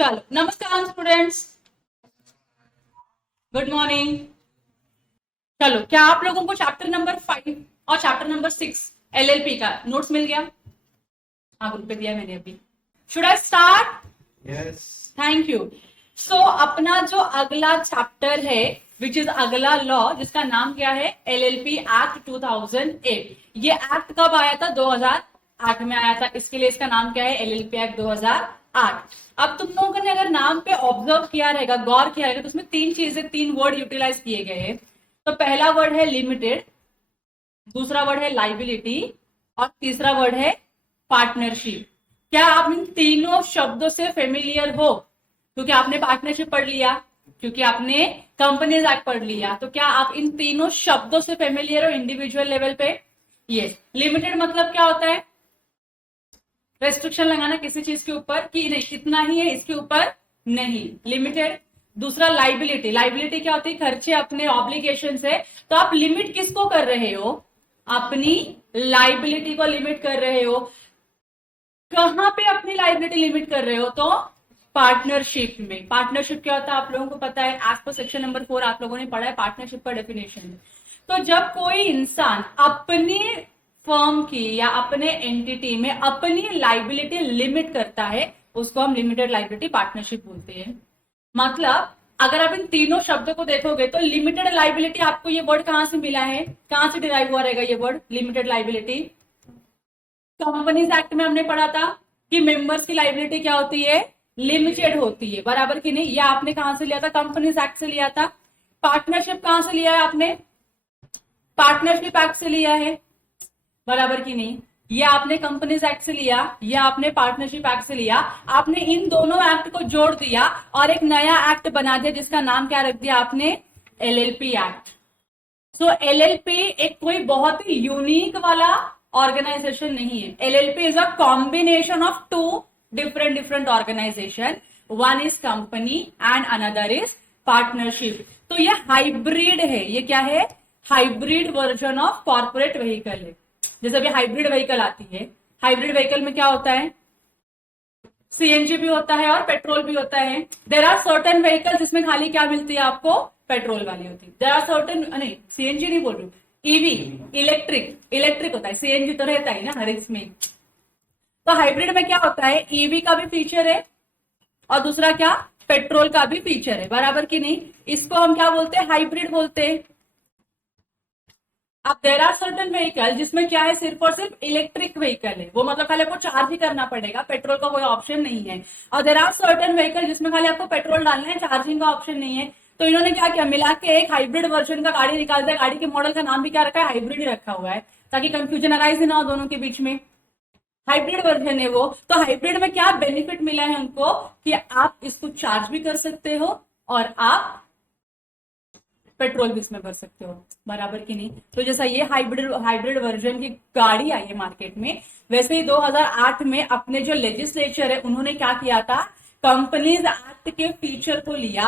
चलो, नमस्कार students, good morning. चलो, क्या आप लोगों को चैप्टर नंबर 5 और चैप्टर नंबर 6 एलएलपी का नोट्स मिल गया? हाँ, ग्रुप पे दिया मैंने अभी। Should I start? Yes. Thank you. So अपना जो अगला चैप्टर है विच इज अगला लॉ, जिसका नाम क्या है? LLP act 2008। ये एक्ट कब आया था? 2008 में आया था। इसके लिए इसका नाम क्या है? LLP act 2008। अब तुम लोगों ने अगर नाम पे ऑब्जर्व किया रहेगा, गौर किया रहेगा, तो उसमें तीन वर्ड यूटिलाइज किए गए हैं। तो पहला वर्ड है लिमिटेड, दूसरा वर्ड है लाइबिलिटी और तीसरा वर्ड है पार्टनरशिप। क्या आप इन तीनों शब्दों से फेमिलियर हो? क्योंकि आपने पार्टनरशिप पढ़ लिया, क्योंकि आपने कंपनीज एक्ट पढ़ लिया, तो क्या आप इन तीनों शब्दों से फेमिलियर हो इंडिविजुअल लेवल पे? यस। लिमिटेड मतलब क्या होता है? रेस्ट्रिक्शन लगाना किसी चीज के ऊपर कि नहीं, इतना ही है, इसके ऊपर नहीं, लिमिटेड। दूसरा लाइबिलिटी, लाइबिलिटी क्या होती है? खर्चे अपने ऑब्लिगेशन से। तो आप लिमिट किसको कर रहे हो? अपनी लाइबिलिटी को लिमिट कर रहे हो। कहां पे अपनी लाइबिलिटी लिमिट कर रहे हो? तो पार्टनरशिप में। पार्टनरशिप क्या होता है आप लोगों को पता है, एज पर सेक्शन नंबर 4 आप लोगों ने पढ़ा है पार्टनरशिप का डेफिनेशन। तो जब कोई इंसान अपनी फर्म की या अपने एंटिटी में अपनी लाइबिलिटी लिमिट करता है, उसको हम लिमिटेड लाइबिलिटी पार्टनरशिप बोलते हैं। मतलब अगर आप इन तीनों शब्दों को देखोगे तो लिमिटेड लाइबिलिटी, आपको ये वर्ड कहां से मिला है, कहां से डिराइव हुआ रहेगा ये word limited liability? Companies act में हमने पढ़ा था कि मेंबर्स की लाइबिलिटी क्या होती है? लिमिटेड होती है, बराबर कि नहीं? यह आपने कहां से लिया था? कंपनीज एक्ट से लिया था। पार्टनरशिप कहां से लिया है आपने? पार्टनरशिप एक्ट से लिया है, बराबर कि नहीं? ये आपने कंपनीज एक्ट से लिया, या आपने पार्टनरशिप एक्ट से लिया। आपने इन दोनों एक्ट को जोड़ दिया और एक नया एक्ट बना दिया, जिसका नाम क्या रख दिया आपने? LLP act. सो एलएलपी एक कोई बहुत ही यूनिक वाला ऑर्गेनाइजेशन नहीं है। LLP is a combination of two different organisation. One is company and another is partnership. तो ये हाइब्रिड है। ये क्या है? Hybrid version of corporate vehicle है। जैसे अभी हाइब्रिड व्हीकल आती है, हाइब्रिड व्हीकल में क्या होता है? सीएनजी भी होता है और पेट्रोल भी होता है। देर आर सर्टन व्हीकल जिसमें खाली क्या मिलती है आपको? पेट्रोल वाली होती है। देर आर सर्टन, नहीं सीएनजी नहीं बोल रही, ईवी, इलेक्ट्रिक होता है। सीएनजी तो रहता ही ना हर इसमें। तो हाइब्रिड में क्या होता है? ईवी का भी फीचर है और दूसरा क्या? पेट्रोल का भी फीचर है, बराबर कि नहीं? इसको हम क्या बोलते हैं? हाइब्रिड बोलते हैं। अब देर आर सर्टन व्हीकल जिसमें क्या है? सिर्फ और सिर्फ इलेक्ट्रिक व्हीकल है, वो मतलब खाली आपको चार्ज ही करना पड़ेगा, पेट्रोल का कोई ऑप्शन नहीं है। और देर आर सर्टन व्हीकल जिसमें खाली आपको पेट्रोल डालना है, चार्जिंग का ऑप्शन नहीं है। तो इन्होंने क्या किया? मिला के एक हाइब्रिड वर्जन का गाड़ी निकाल दिया। गाड़ी के मॉडल का नाम भी क्या रखा है? हाइब्रिड ही रखा हुआ है, ताकि कंफ्यूजन अराइज ना हो दोनों के बीच में। हाइब्रिड वर्जन है वो। तो हाइब्रिड में क्या बेनिफिट मिला है हमको? कि आप इसको चार्ज भी कर सकते हो और आप पेट्रोल भी इसमें भर सकते हो, बराबर की नहीं? तो जैसा ये हाइब्रिड वर्जन की गाड़ी आई है मार्केट में, वैसे ही 2008 में अपने जो लेजिस्लेचर है उन्होंने क्या किया था? कंपनीज एक्ट के फीचर को लिया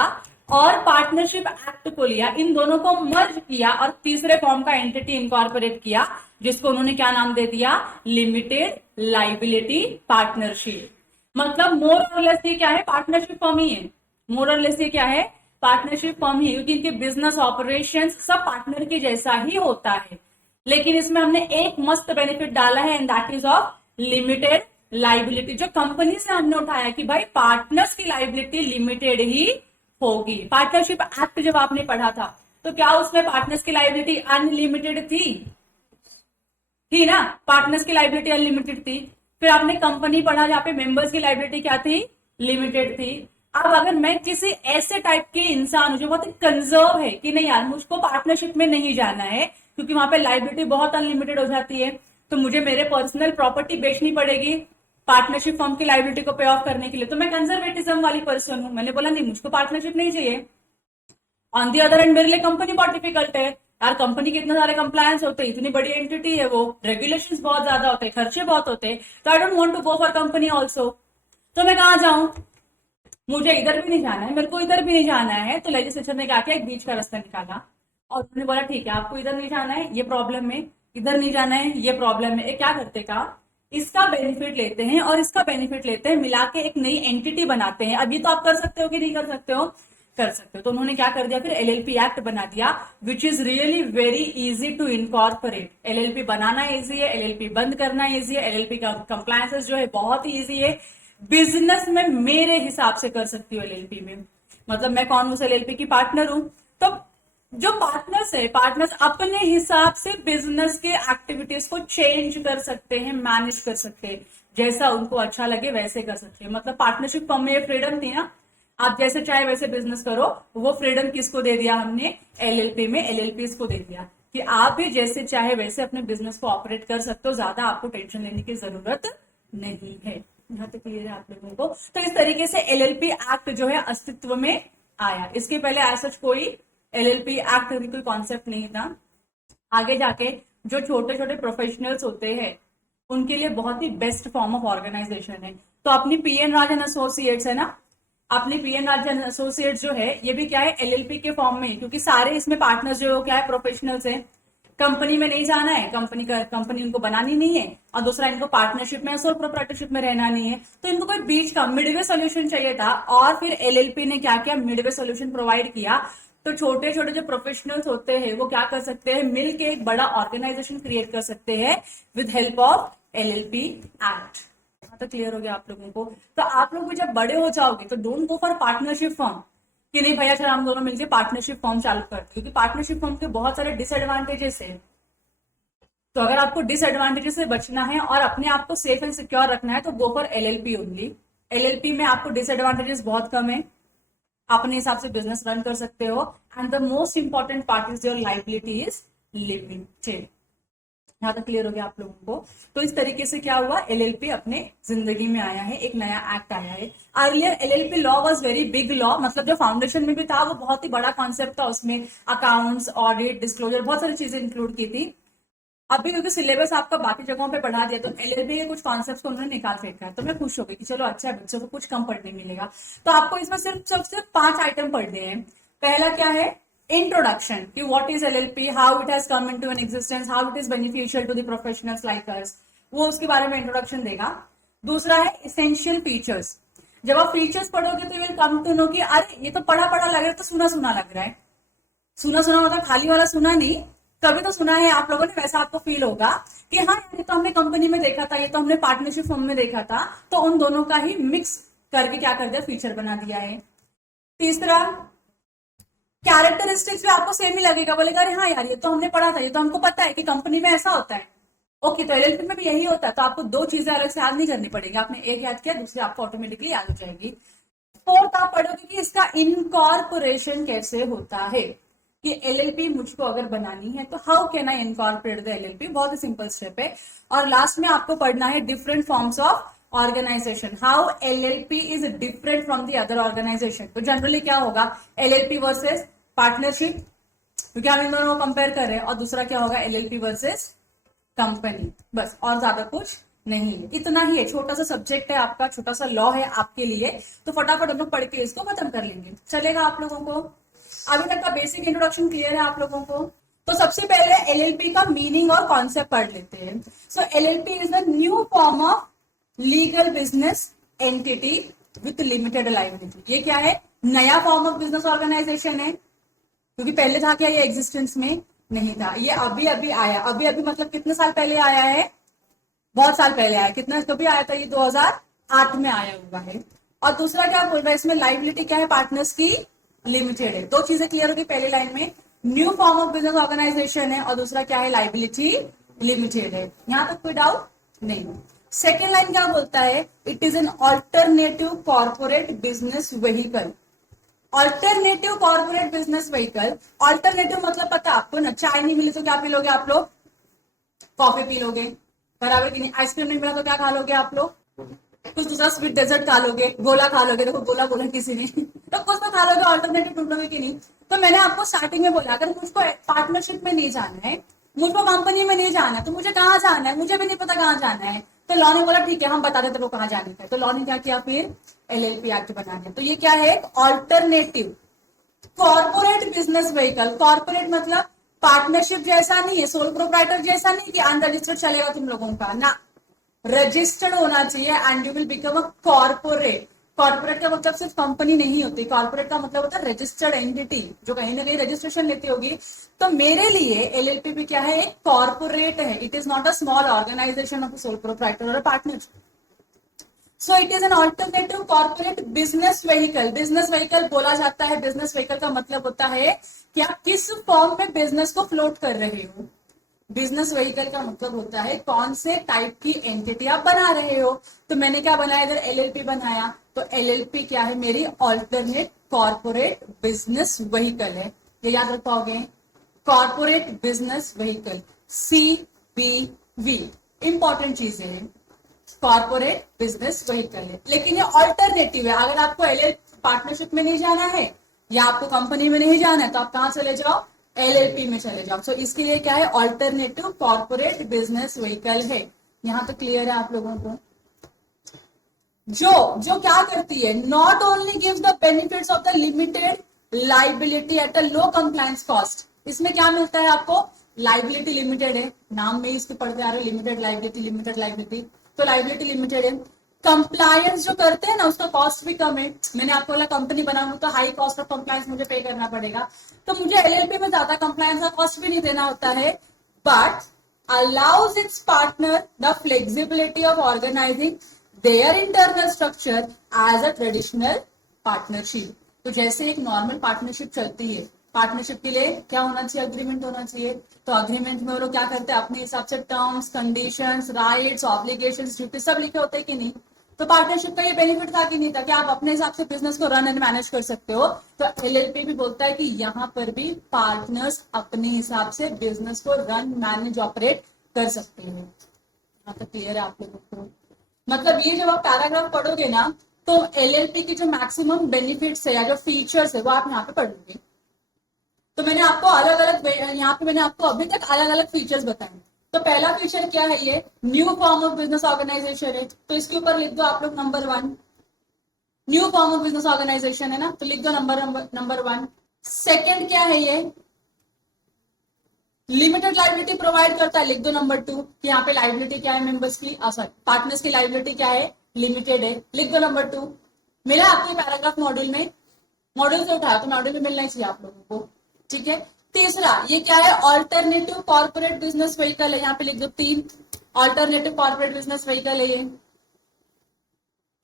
और पार्टनरशिप एक्ट को लिया, इन दोनों को मर्ज किया और तीसरे फॉर्म का एंटिटी इनकॉर्पोरेट किया, जिसको उन्होंने क्या नाम दे दिया? Limited liability partnership. मतलब मोर और लेस ये क्या है? पार्टनरशिप फॉर्म ही है। मोर और लेस ये क्या है? पार्टनरशिप फॉर्म ही, क्योंकि इनके बिजनेस ऑपरेशंस सब पार्टनर के जैसा ही होता है। लेकिन इसमें हमने एक मस्त बेनिफिट डाला है and that is of limited liability, जो कंपनी से हमने उठाया कि भाई पार्टनर्स की लाइबिलिटी लिमिटेड ही होगी। पार्टनरशिप एक्ट जब आपने पढ़ा था तो क्या उसमें पार्टनर्स की लाइबिलिटी अनलिमिटेड थी ना? पार्टनर्स की लाइबिलिटी अनलिमिटेड थी। फिर आपने कंपनी पढ़ा जहां पे मेंबर्स की लाइबिलिटी क्या थी? लिमिटेड थी। अब अगर मैं किसी ऐसे टाइप के इंसान हूं जो बहुत कंजर्व है कि नहीं यार मुझको पार्टनरशिप में नहीं जाना है क्योंकि वहां पे लाइबिलिटी बहुत अनलिमिटेड हो जाती है, तो मुझे मेरे पर्सनल प्रॉपर्टी बेचनी पड़ेगी पार्टनरशिप फर्म की लाइबिलिटी को पे ऑफ करने के लिए, तो मैं कंजर्वेटिज्म वाली पर्सन हूं। मैंने बोला नहीं, मुझको पार्टनरशिप नहीं चाहिए। ऑन दी अदर एंड मेरे लिए कंपनी बहुत डिफिकल्ट है यार, कंपनी के इतने सारे कंप्लायंस होते हैं, इतनी बड़ी एंटिटी है, वो रेगुलेशंस बहुत ज्यादा होते हैं, खर्चे बहुत होते हैं, तो I don't want to go for company also. तो मैं कहां जाऊं? मुझे इधर भी नहीं जाना है, मेरे को इधर भी नहीं जाना है। तो लेजिस्लेचर ने क्या किया? एक बीच का रास्ता निकाला और उन्होंने बोला ठीक है, आपको इधर नहीं जाना है, ये प्रॉब्लम है, इधर नहीं जाना है, ये प्रॉब्लम है। क्या करते का इसका बेनिफिट लेते हैं और इसका बेनिफिट लेते हैं, मिला के एक नई एंटिटी बनाते हैं। अब ये तो आप कर सकते हो कि नहीं कर सकते हो, कर सकते हो। तो उन्होंने क्या कर दिया फिर, एलएलपी एक्ट बना दिया, which is really very easy to incorporate. LLP बनाना इजी है, एलएलपी बंद करना इजी है, एलएलपी का कंप्लायंसेस जो है बहुत ही इजी है। बिजनेस में मेरे हिसाब से कर सकती हूँ एलएलपी में, मतलब मैं कौन हूं, एलएलपी की पार्टनर हूं। तो जो पार्टनर्स है, पार्टनर्स अपने हिसाब से बिजनेस के एक्टिविटीज को चेंज कर सकते हैं, मैनेज कर सकते हैं, जैसा उनको अच्छा लगे वैसे कर सकते हैं। मतलब पार्टनरशिप फॉर्म में ये फ्रीडम थी ना, आप जैसे चाहे वैसे बिजनेस करो, वो फ्रीडम किसको दे दिया हमने, एलएलपी में, एलएलपी को दे दिया कि आप भी जैसे चाहे वैसे अपने बिजनेस को ऑपरेट कर सकते हो, ज्यादा आपको टेंशन लेने की जरूरत नहीं है। यहाँ तक क्लियर है आप लोगों को। तो इस तरीके से एलएलपी एक्ट जो है अस्तित्व में आया। इसके पहले ऐसा कोई एलएलपी एक्ट भी कोई कॉन्सेप्ट नहीं था। आगे जाके जो छोटे छोटे प्रोफेशनल्स होते हैं उनके लिए बहुत ही बेस्ट फॉर्म ऑफ ऑर्गेनाइजेशन है। तो अपनी पीएन राजन एसोसिएट्स है ना, अपनी पीएन राजन एसोसिएट्स जो है ये भी क्या है, एलएलपी के फॉर्म में, क्योंकि सारे इसमें पार्टनर्स जो क्या है, प्रोफेशनल्स हैं। कंपनी में नहीं जाना है, कंपनी उनको बनानी नहीं है, और दूसरा इनको पार्टनरशिप में, सोल प्रोप्राइटरशिप में रहना नहीं है। तो इनको कोई बीच का मिडवे सोल्यूशन चाहिए था, और फिर एलएलपी ने क्या किया, मिडवे सोल्यूशन प्रोवाइड किया। तो छोटे छोटे जो प्रोफेशनल्स होते हैं वो क्या कर सकते हैं, मिलके एक बड़ा ऑर्गेनाइजेशन क्रिएट कर सकते हैं with help of LLP act. तो क्लियर हो गया आप लोगों को। तो आप लोग भी जब बड़े हो जाओगे तो don't go for partnership form कि नहीं भैया चलो हम दोनों मिलकर पार्टनरशिप फॉर्म चालू करते हैं, क्योंकि पार्टनरशिप फॉर्म के बहुत सारे डिसएडवांटेजेस है। तो अगर आपको डिसएडवांटेजेस से बचना है और अपने आप को सेफ एंड सिक्योर रखना है तो go for LLP only. LLP में आपको डिसएडवांटेजेस बहुत कम है, अपने हिसाब से बिजनेस रन कर सकते हो, and the most important part is your liability is limited. यहाँ तक क्लियर हो गया आप लोगों को। तो इस तरीके से क्या हुआ, एलएलपी अपने जिंदगी में आया है, एक नया एक्ट आया है। Earlier LLP law was very big law, मतलब जो फाउंडेशन में भी था वो बहुत ही बड़ा कॉन्सेप्ट था, उसमें अकाउंट्स, ऑडिट, डिस्क्लोजर, बहुत सारी चीजें इंक्लूड की थी। अभी क्योंकि सिलेबस आपका बाकी जगहों पे बढ़ा दिया तो एलएलबी के कुछ कॉन्सेप्ट्स को उन्होंने निकाल फेंका है, तो मैं खुश हो गई कि चलो अच्छा है, बच्चों को कुछ कम पढ़ने मिलेगा। तो आपको इसमें सिर्फ 5 आइटम पढ़ने हैं। पहला क्या है, इंट्रोडक्शन, कि what is LLP, how it has come into an existence, how it is beneficial to the professionals like us, वो उसके बारे में इंट्रोडक्शन देगा। दूसरा है इसेंशियल फीचर्स। जब आप फीचर्स पढ़ोगे तो you will come to know कि अरे ये तो पढ़ा पढ़ा लग रहा है, तो सुना सुना लग रहा है। सुना सुना मतलब खाली वाला सुना नहीं, कभी तो सुना है आप लोगों ने, वैसा आपको फील होगा कि हाँ ये तो हमने कंपनी में देखा था, ये तो हमने पार्टनरशिप फॉर्म में देखा था, तो उन दोनों का ही मिक्स करके क्या कर दिया, फीचर बना दिया है। तीसरा, कैरेक्टरिस्टिक्स भी आपको सेम ही लगेगा, बोलेगा अरे हाँ यार ये तो हमने पढ़ा था, ये तो हमको पता है कि कंपनी में ऐसा होता है। ओके, तो एलएलपी में भी यही होता है, तो आपको 2 चीजें अलग से याद नहीं करनी पड़ेगी, आपने एक याद किया, दूसरी आपको ऑटोमेटिकली याद हो जाएगी। फोर्थ, आप पढ़ोगे कि इसका इनकॉर्पोरेशन कैसे होता है, कि एलएलपी मुझको अगर बनानी है तो how can I incorporate the LLP, बहुत ही सिंपल स्टेप है। और लास्ट में आपको पढ़ना है different forms of organisation, how LLP is different from the other organisation. तो जनरली क्या होगा, एलएलपी वर्सेस पार्टनरशिप, क्योंकि हम इन दोनों को कंपेयर कर रहे हैं, और दूसरा क्या होगा, एलएलपी वर्सेस कंपनी, बस, और ज्यादा कुछ नहीं है। इतना ही है, छोटा सा सब्जेक्ट है आपका, छोटा सा लॉ है आपके लिए, तो फटाफट हम लोग पढ़ के इसको खत्म कर लेंगे, चलेगा आप लोगों को। अभी तक का बेसिक इंट्रोडक्शन क्लियर है आप लोगों को। तो सबसे पहले एलएलपी का मीनिंग और कॉन्सेप्ट पढ़ लेते हैं। So LLP is the new form of legal business entity with limited liability. ये क्या है, नया फॉर्म ऑफ बिजनेस ऑर्गेनाइजेशन है, क्योंकि पहले था क्या, ये एग्जिस्टेंस में नहीं था, ये अभी अभी आया। अभी अभी मतलब कितने साल पहले आया है, बहुत साल पहले आया। कितना कभी आया था, ये 2008 में आया हुआ है। और दूसरा क्या बोल रहा है इसमें, लाइबिलिटी क्या है, पार्टनर्स की लिमिटेड है। 2 चीजें क्लियर होगी पहले लाइन में, new form of business organisation है, और दूसरा क्या है, लाइबिलिटी लिमिटेड है। यहां तक कोई डाउट नहीं। सेकेंड लाइन क्या बोलता है, it is an alternative corporate business vehicle. Alternative corporate business vehicle, alternative मतलब पता आपको ना, चाय नहीं मिली तो क्या पी लोगे आप लोग, कॉफी पी लोगे, बराबर की नहीं। आइसक्रीम नहीं मिला तो क्या खा लोगे आप लोग, कुछ दूसरा स्वीट डेजर्ट खा लोगे, गोला खा लोगे, देखो गोला बोला किसी ने तो कुछ तो खा लोगे, ऑल्टरनेटिव ढूंढोगे कि नहीं। तो मैंने आपको स्टार्टिंग में बोला, अगर मुझको पार्टनरशिप में नहीं जाना है, मुझको कंपनी में नहीं जाना है, तो मुझे कहाँ जाना है, मुझे भी नहीं पता कहाँ जाना है। तो लॉ ने बोला ठीक है हम बता देते वो कहाँ जाने का है। तो लॉ ने क्या किया, फिर एलएलपी एक्ट बना दिया। तो ये क्या है, alternative corporate business vehicle. Corporate मतलब पार्टनरशिप जैसा नहीं है, सोल प्रोप्राइटर जैसा नहीं कि अनरजिस्टर्ड चलेगा तुम लोगों का ना, रजिस्टर्ड होना चाहिए and you will become a corporate. Corporate का मतलब सिर्फ कंपनी नहीं होती, कॉर्पोरेट का मतलब होता है रजिस्टर्ड एंटिटी जो कहीं ना कहीं रजिस्ट्रेशन लेती होगी। तो मेरे लिए एलएलपी भी क्या है, एक कॉर्पोरेट है। It is not a small organisation of sole proprietor और partner. So it is an alternative corporate business vehicle. Business vehicle बोला जाता है, बिजनेस व्हीकल का मतलब होता है कि आप किस फॉर्म में बिजनेस को फ्लोट कर रहे हो। बिजनेस व्हीकल का मतलब होता है कौन से टाइप की एंटिटी आप बना रहे हो। तो मैंने क्या बनाया, इधर एलएलपी बनाया, तो एलएलपी क्या है, मेरी ऑल्टरनेट कॉर्पोरेट बिजनेस व्हीकल है। ये याद रख पाओगे, corporate business vehicle, CBV। Important चीजें हैं, कॉर्पोरेट बिजनेस व्हीकल है, लेकिन ये ऑल्टरनेटिव है। अगर आपको एलएलपी पार्टनरशिप में नहीं जाना है या आपको कंपनी में नहीं जाना है तो आप कहां चले जाओ, एलएलपी में चले जाओ। सो इसके लिए क्या है, ऑल्टरनेटिव कॉर्पोरेट बिजनेस व्हीकल है। यहां तक क्लियर है आप लोगों को। जो जो क्या करती है, not only gives the benefits of the limited liability at a low compliance cost. इसमें क्या मिलता है आपको, लाइबिलिटी लिमिटेड है, नाम में ही इसके पढ़ते आ रहे लिमिटेड लाइबिलिटी, लिमिटेड लाइबिलिटी, तो लाइबिलिटी लिमिटेड है। कंप्लायंस जो करते हैं ना उसका कॉस्ट भी कम है। मैंने आपको बोला कंपनी बनाऊं तो हाई कॉस्ट ऑफ कंप्लायंस मुझे पे करना पड़ेगा, तो मुझे एलएलपी में ज्यादा कंप्लायंस का कॉस्ट भी नहीं देना होता है, but allows its partner the flexibility of organizing their internal structure as a traditional partnership। तो जैसे एक नॉर्मल पार्टनरशिप चलती है, पार्टनरशिप के लिए क्या होना चाहिए, अग्रीमेंट होना चाहिए। तो अग्रीमेंट में वो लोग क्या करते हैं, अपने हिसाब से terms, conditions, rights, obligations, duty सब लिखे होते हैं कि नहीं। तो पार्टनरशिप का ये बेनिफिट था कि नहीं था कि आप अपने हिसाब से बिजनेस को रन एंड मैनेज कर सकते हो। तो एलएलपी भी बोलता है कि यहाँ पर भी पार्टनर्स अपने हिसाब से बिजनेस को रन मैनेज ऑपरेट कर सकते हैं। यहाँ तक क्लियर है आप लोगों को। मतलब ये जब आप पैराग्राफ पढ़ोगे ना तो एलएलपी की जो मैक्सिमम बेनिफिट्स है या जो फीचर्स है वो आप यहाँ पे पढ़ोगे। तो मैंने आपको अलग अलग, यहाँ पे मैंने आपको अभी तक अलग अलग फीचर्स बताए। तो पहला फीचर क्या है, ये new form of business organisation है, तो इसके ऊपर लिख दो आप लोग number 1, new form of business organisation है ना, तो लिख दो नंबर 1। सेकेंड क्या है, ये लिमिटेड लाइबिलिटी प्रोवाइड करता है, लिख दो नंबर 2 कि यहाँ पे लाइबिलिटी क्या है मेंबर्स की, सॉरी पार्टनर्स की लाइबिलिटी क्या है, लिमिटेड है, लिख दो नंबर 2। मिला आपको पैराग्राफ मॉड्यूल में, मॉड्यूल से उठाया तो मॉड्यूल में मिलना ही चाहिए आप लोगों को, ठीक है। तीसरा ये क्या है, ऑल्टरनेटिव कॉर्पोरेट बिजनेस व्हीकल है, यहाँ पे लिख दो 3, ऑल्टरनेटिव कॉर्पोरेट बिजनेस व्हीकल है ये,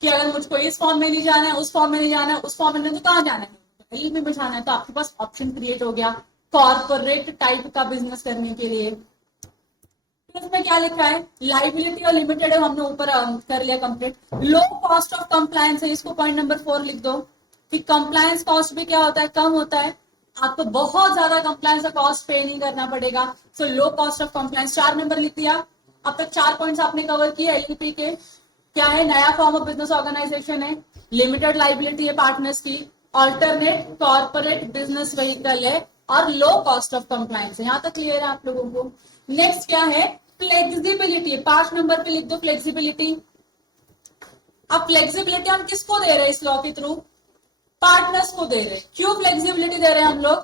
कि अगर मुझको इस फॉर्म में नहीं जाना है, उस फॉर्म में नहीं जाना है, उस फॉर्म में नहीं तो कहाँ जाना है, एलएलपी में जाना है, तो आपके पास ऑप्शन क्रिएट हो गया कॉर्पोरेट टाइप का बिजनेस करने के लिए। तो इसमें क्या लिखा है, लाइबिलिटी और लिमिटेड है, हमने ऊपर कर लिया complete. Low cost of compliance है, इसको पॉइंट नंबर 4 लिख दो कि कंप्लायंस कॉस्ट भी क्या होता है, कम होता है, आपको बहुत ज्यादा कंप्लायंस का कॉस्ट पे नहीं करना पड़ेगा। So low cost of compliance 4 number लिख दिया। अब तक 4 पॉइंट्स आपने कवर किए एलएलपी के। क्या है, नया फॉर्म ऑफ बिजनेस ऑर्गेनाइजेशन है, लिमिटेड लाइबिलिटी है पार्टनर्स की, ऑल्टरनेट कॉर्पोरेट बिजनेस व्हीकल है और लो कॉस्ट ऑफ कंप्लायंस है। यहां तक क्लियर है आप लोगों को। नेक्स्ट क्या है, फ्लेक्सिबिलिटी, 5 नंबर पे लिख दो फ्लेक्सिबिलिटी। अब फ्लेक्सिबिलिटी हम किसको दे रहे हैं इस लॉ के थ्रू, पार्टनर्स को दे रहे हैं। क्यों फ्लेक्सिबिलिटी दे रहे हैं हम लोग,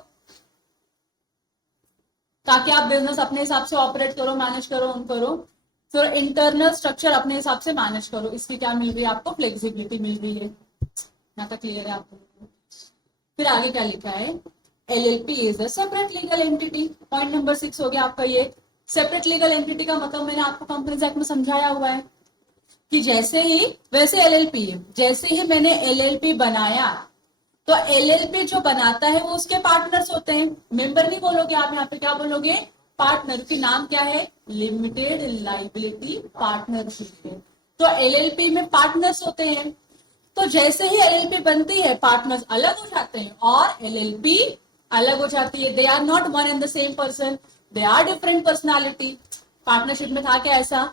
ताकि आप बिजनेस अपने हिसाब से ऑपरेट करो, मैनेज करो, उन करो, तो इंटरनल स्ट्रक्चर अपने हिसाब से मैनेज करो, इसकी क्या मिल रही है आपको, फ्लेक्सिबिलिटी मिल रही है। यहाँ तक क्लियर है आपको। फिर आगे क्या लिखा है, LLP is a separate legal entity, point number 6 हो गया आपका ये। सेपरेट लीगल एंटिटी का मतलब मैंने आपको कंपनीज एक्ट में समझाया हुआ है कि जैसे ही, वैसे एलएलपी है, जैसे ही मैंने एलएलपी बनाया तो एलएलपी जो बनाता है वो उसके पार्टनर्स होते हैं, मेंबर नहीं बोलोगे आप, यहाँ पे क्या बोलोगे, पार्टनर, की नाम क्या है, लिमिटेड लाइबिलिटी पार्टनरशिप है। तो एलएलपी में पार्टनर्स होते हैं, तो जैसे ही एलएलपी बनती है पार्टनर्स अलग हो जाते हैं और एलएलपी अलग हो जाती है। They are not one and the same person, they are different personality. Partnership में था क्या ऐसा,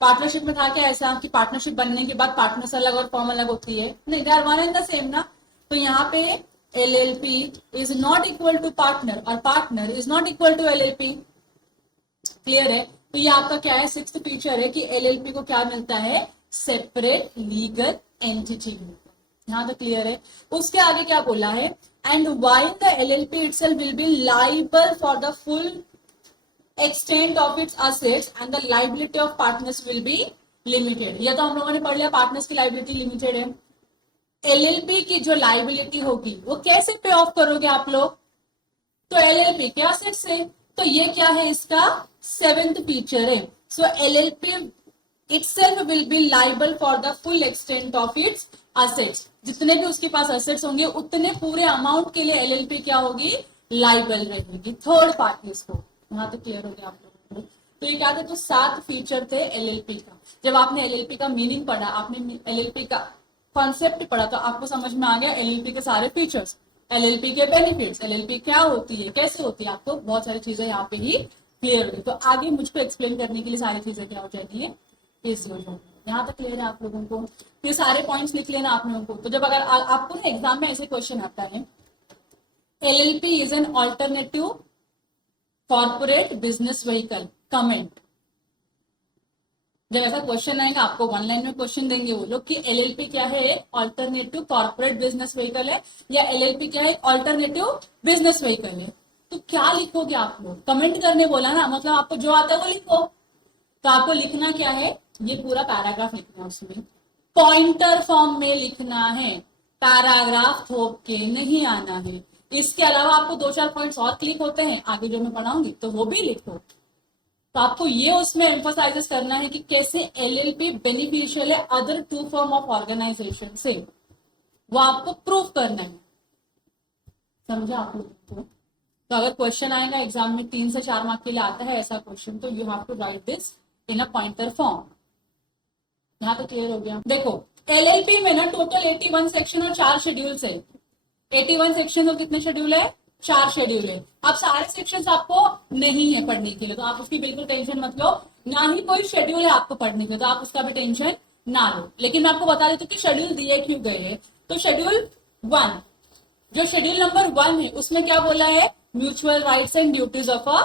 पार्टनरशिप में था क्या ऐसा कि पार्टनरशिप बनने के बाद पार्टनर्स अलग और फॉर्म अलग होती है, नहीं, they are one and the same ना। तो यहाँ पे LLP is not equal to partner और partner is not equal to LLP. Clear है। तो ये आपका क्या है, 6th फीचर है कि एलएलपी को क्या मिलता है, सेपरेट लीगल एंटिटी। यहाँ तो क्लियर है। उसके आगे क्या बोला है, and while the LLP itself will be liable for the full extent of its assets and the liability of partners will be limited. या तो हम लोगों ने पढ़ लिया पार्टनर्स की लाइबिलिटी लिमिटेड है. एलएलपी की जो लाइबिलिटी होगी वो कैसे पे ऑफ करोगे आप लोग? तो एलएलपी के असेट्स से. तो ये क्या है, इसका 7th फीचर है. सो LLP itself will be liable for the full extent of its assets. जितने भी उसके पास असेट्स होंगे उतने पूरे अमाउंट के लिए एलएलपी क्या होगी, लाइबल रहेगी थर्ड पार्टीज को. यहां तक क्लियर हो गया आप लोगों को? तो ये क्या थे, तो 7 फीचर थे एलएलपी का. जब आपने एलएलपी का मीनिंग पढ़ा, आपने एलएलपी का कॉन्सेप्ट पढ़ा, तो आपको समझ में आ गया एलएलपी के सारे फीचर्स, एलएलपी के बेनिफिट्स, एलएलपी क्या होती है, कैसे होती है. आपको बहुत सारी चीजें यहाँ पे ही क्लियर होगी. तो आगे मुझको एक्सप्लेन करने के लिए सारी चीजें क्या हो जाती है, इजी हो जाएगी. यहाँ तक क्लियर है आप लोगों को? ये सारे पॉइंट्स लिख लेना आप लोगों को. तो जब अगर आपको ना एग्जाम में ऐसे क्वेश्चन आता है, LLP is an alternative corporate business vehicle, comment. जब ऐसा क्वेश्चन आएगा आपको 1 लाइन में क्वेश्चन देंगे वो लोग कि एलएलपी क्या है, ऑल्टरनेटिव कॉर्पोरेट बिजनेस व्हीकल है, या एलएलपी क्या है, ऑल्टरनेटिव बिजनेस व्हीकल है. तो क्या लिखोगे आप लोग? कमेंट करने बोला ना, मतलब आपको जो आता है वो लिखो. तो आपको लिखना क्या है, ये पूरा पैराग्राफ लिखना है, उसमें पॉइंटर फॉर्म में लिखना है, पैराग्राफ थोप के नहीं आना है. इसके अलावा आपको 2-4 पॉइंट्स और क्लिक होते हैं आगे जो मैं पढ़ाऊंगी, तो वो भी लिखो. तो आपको ये उसमें एम्फोसाइज करना है कि कैसे एलएलपी बेनिफिशियल है अदर 2 फॉर्म ऑफ ऑर्गेनाइजेशन से, वो आपको प्रूफ करना है. समझा आप लोगों को? तो अगर क्वेश्चन आएगा एग्जाम में 3 से 4 मार्क के लिए आता है ऐसा क्वेश्चन, तो you have to write this in a pointer form. यहां तो क्लियर हो गया. देखो एलएलपी में ना टोटल 81 सेक्शन और 4 शेड्यूल्स है. 81 सेक्शन और कितने शेड्यूल है, 4 शेड्यूल है. अब सारे सेक्शंस आपको नहीं है पढ़ने के लिए, तो आप उसकी बिल्कुल टेंशन मत लो. ना ही कोई शेड्यूल है आपको पढ़ने के लिए, तो आप उसका भी टेंशन ना लो. लेकिन मैं आपको बता देती हूँ कि शेड्यूल दिए क्यों गए हैं. तो शेड्यूल 1, जो शेड्यूल नंबर 1 है, उसमें क्या बोला है, mutual rights and duties of a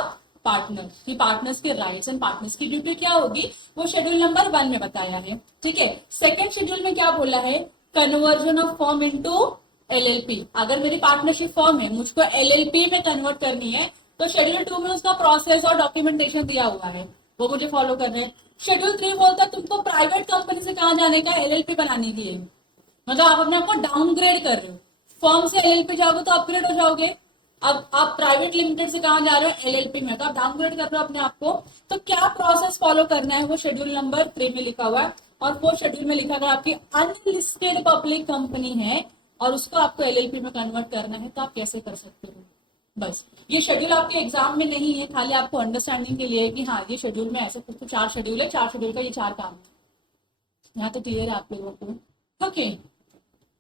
partner, कि पार्टनर्स के राइट्स एंड पार्टनर्स की ड्यूटी क्या होगी, वो शेड्यूल नंबर 1 में बताया है. ठीक है. सेकंड शेड्यूल में क्या बोला है, conversion of form into LLP. अगर मेरी पार्टनरशिप फॉर्म है, मुझको एलएलपी में कन्वर्ट करनी है, तो शेड्यूल 2 में उसका प्रोसेस और डॉक्यूमेंटेशन दिया हुआ है, वो मुझे फॉलो करना है. शेड्यूल 3 बोलता है तुमको प्राइवेट कंपनी से कहाँ जाने का, एलएलपी बनाने के लिए. मतलब आप अपने आपको डाउनग्रेड कर रहे हो. फॉर्म से एलएलपी जाओगे तो अपग्रेड हो जाओगे. अब आप प्राइवेट लिमिटेड से कहाँ जा रहे हो, एलएलपी में, तो आप डाउनग्रेड कर रहे हो अपने आप को. तो क्या प्रोसेस फॉलो करना है वो शेड्यूल नंबर 3 में लिखा हुआ है. और 4 शेड्यूल में लिखा, अगर आपकी अनलिस्टेड पब्लिक कंपनी है और उसको आपको एलएलपी में कन्वर्ट करना है, तो आप कैसे कर सकते हो. बस ये शेड्यूल आपके एग्जाम में नहीं है, खाली आपको अंडरस्टैंडिंग के लिए कि हाँ ये शेड्यूल में ऐसे कुछ 4 शेड्यूल है, 4 शेड्यूल का ये 4 काम है. यहाँ तो क्लियर है आप लोगों को? ओके.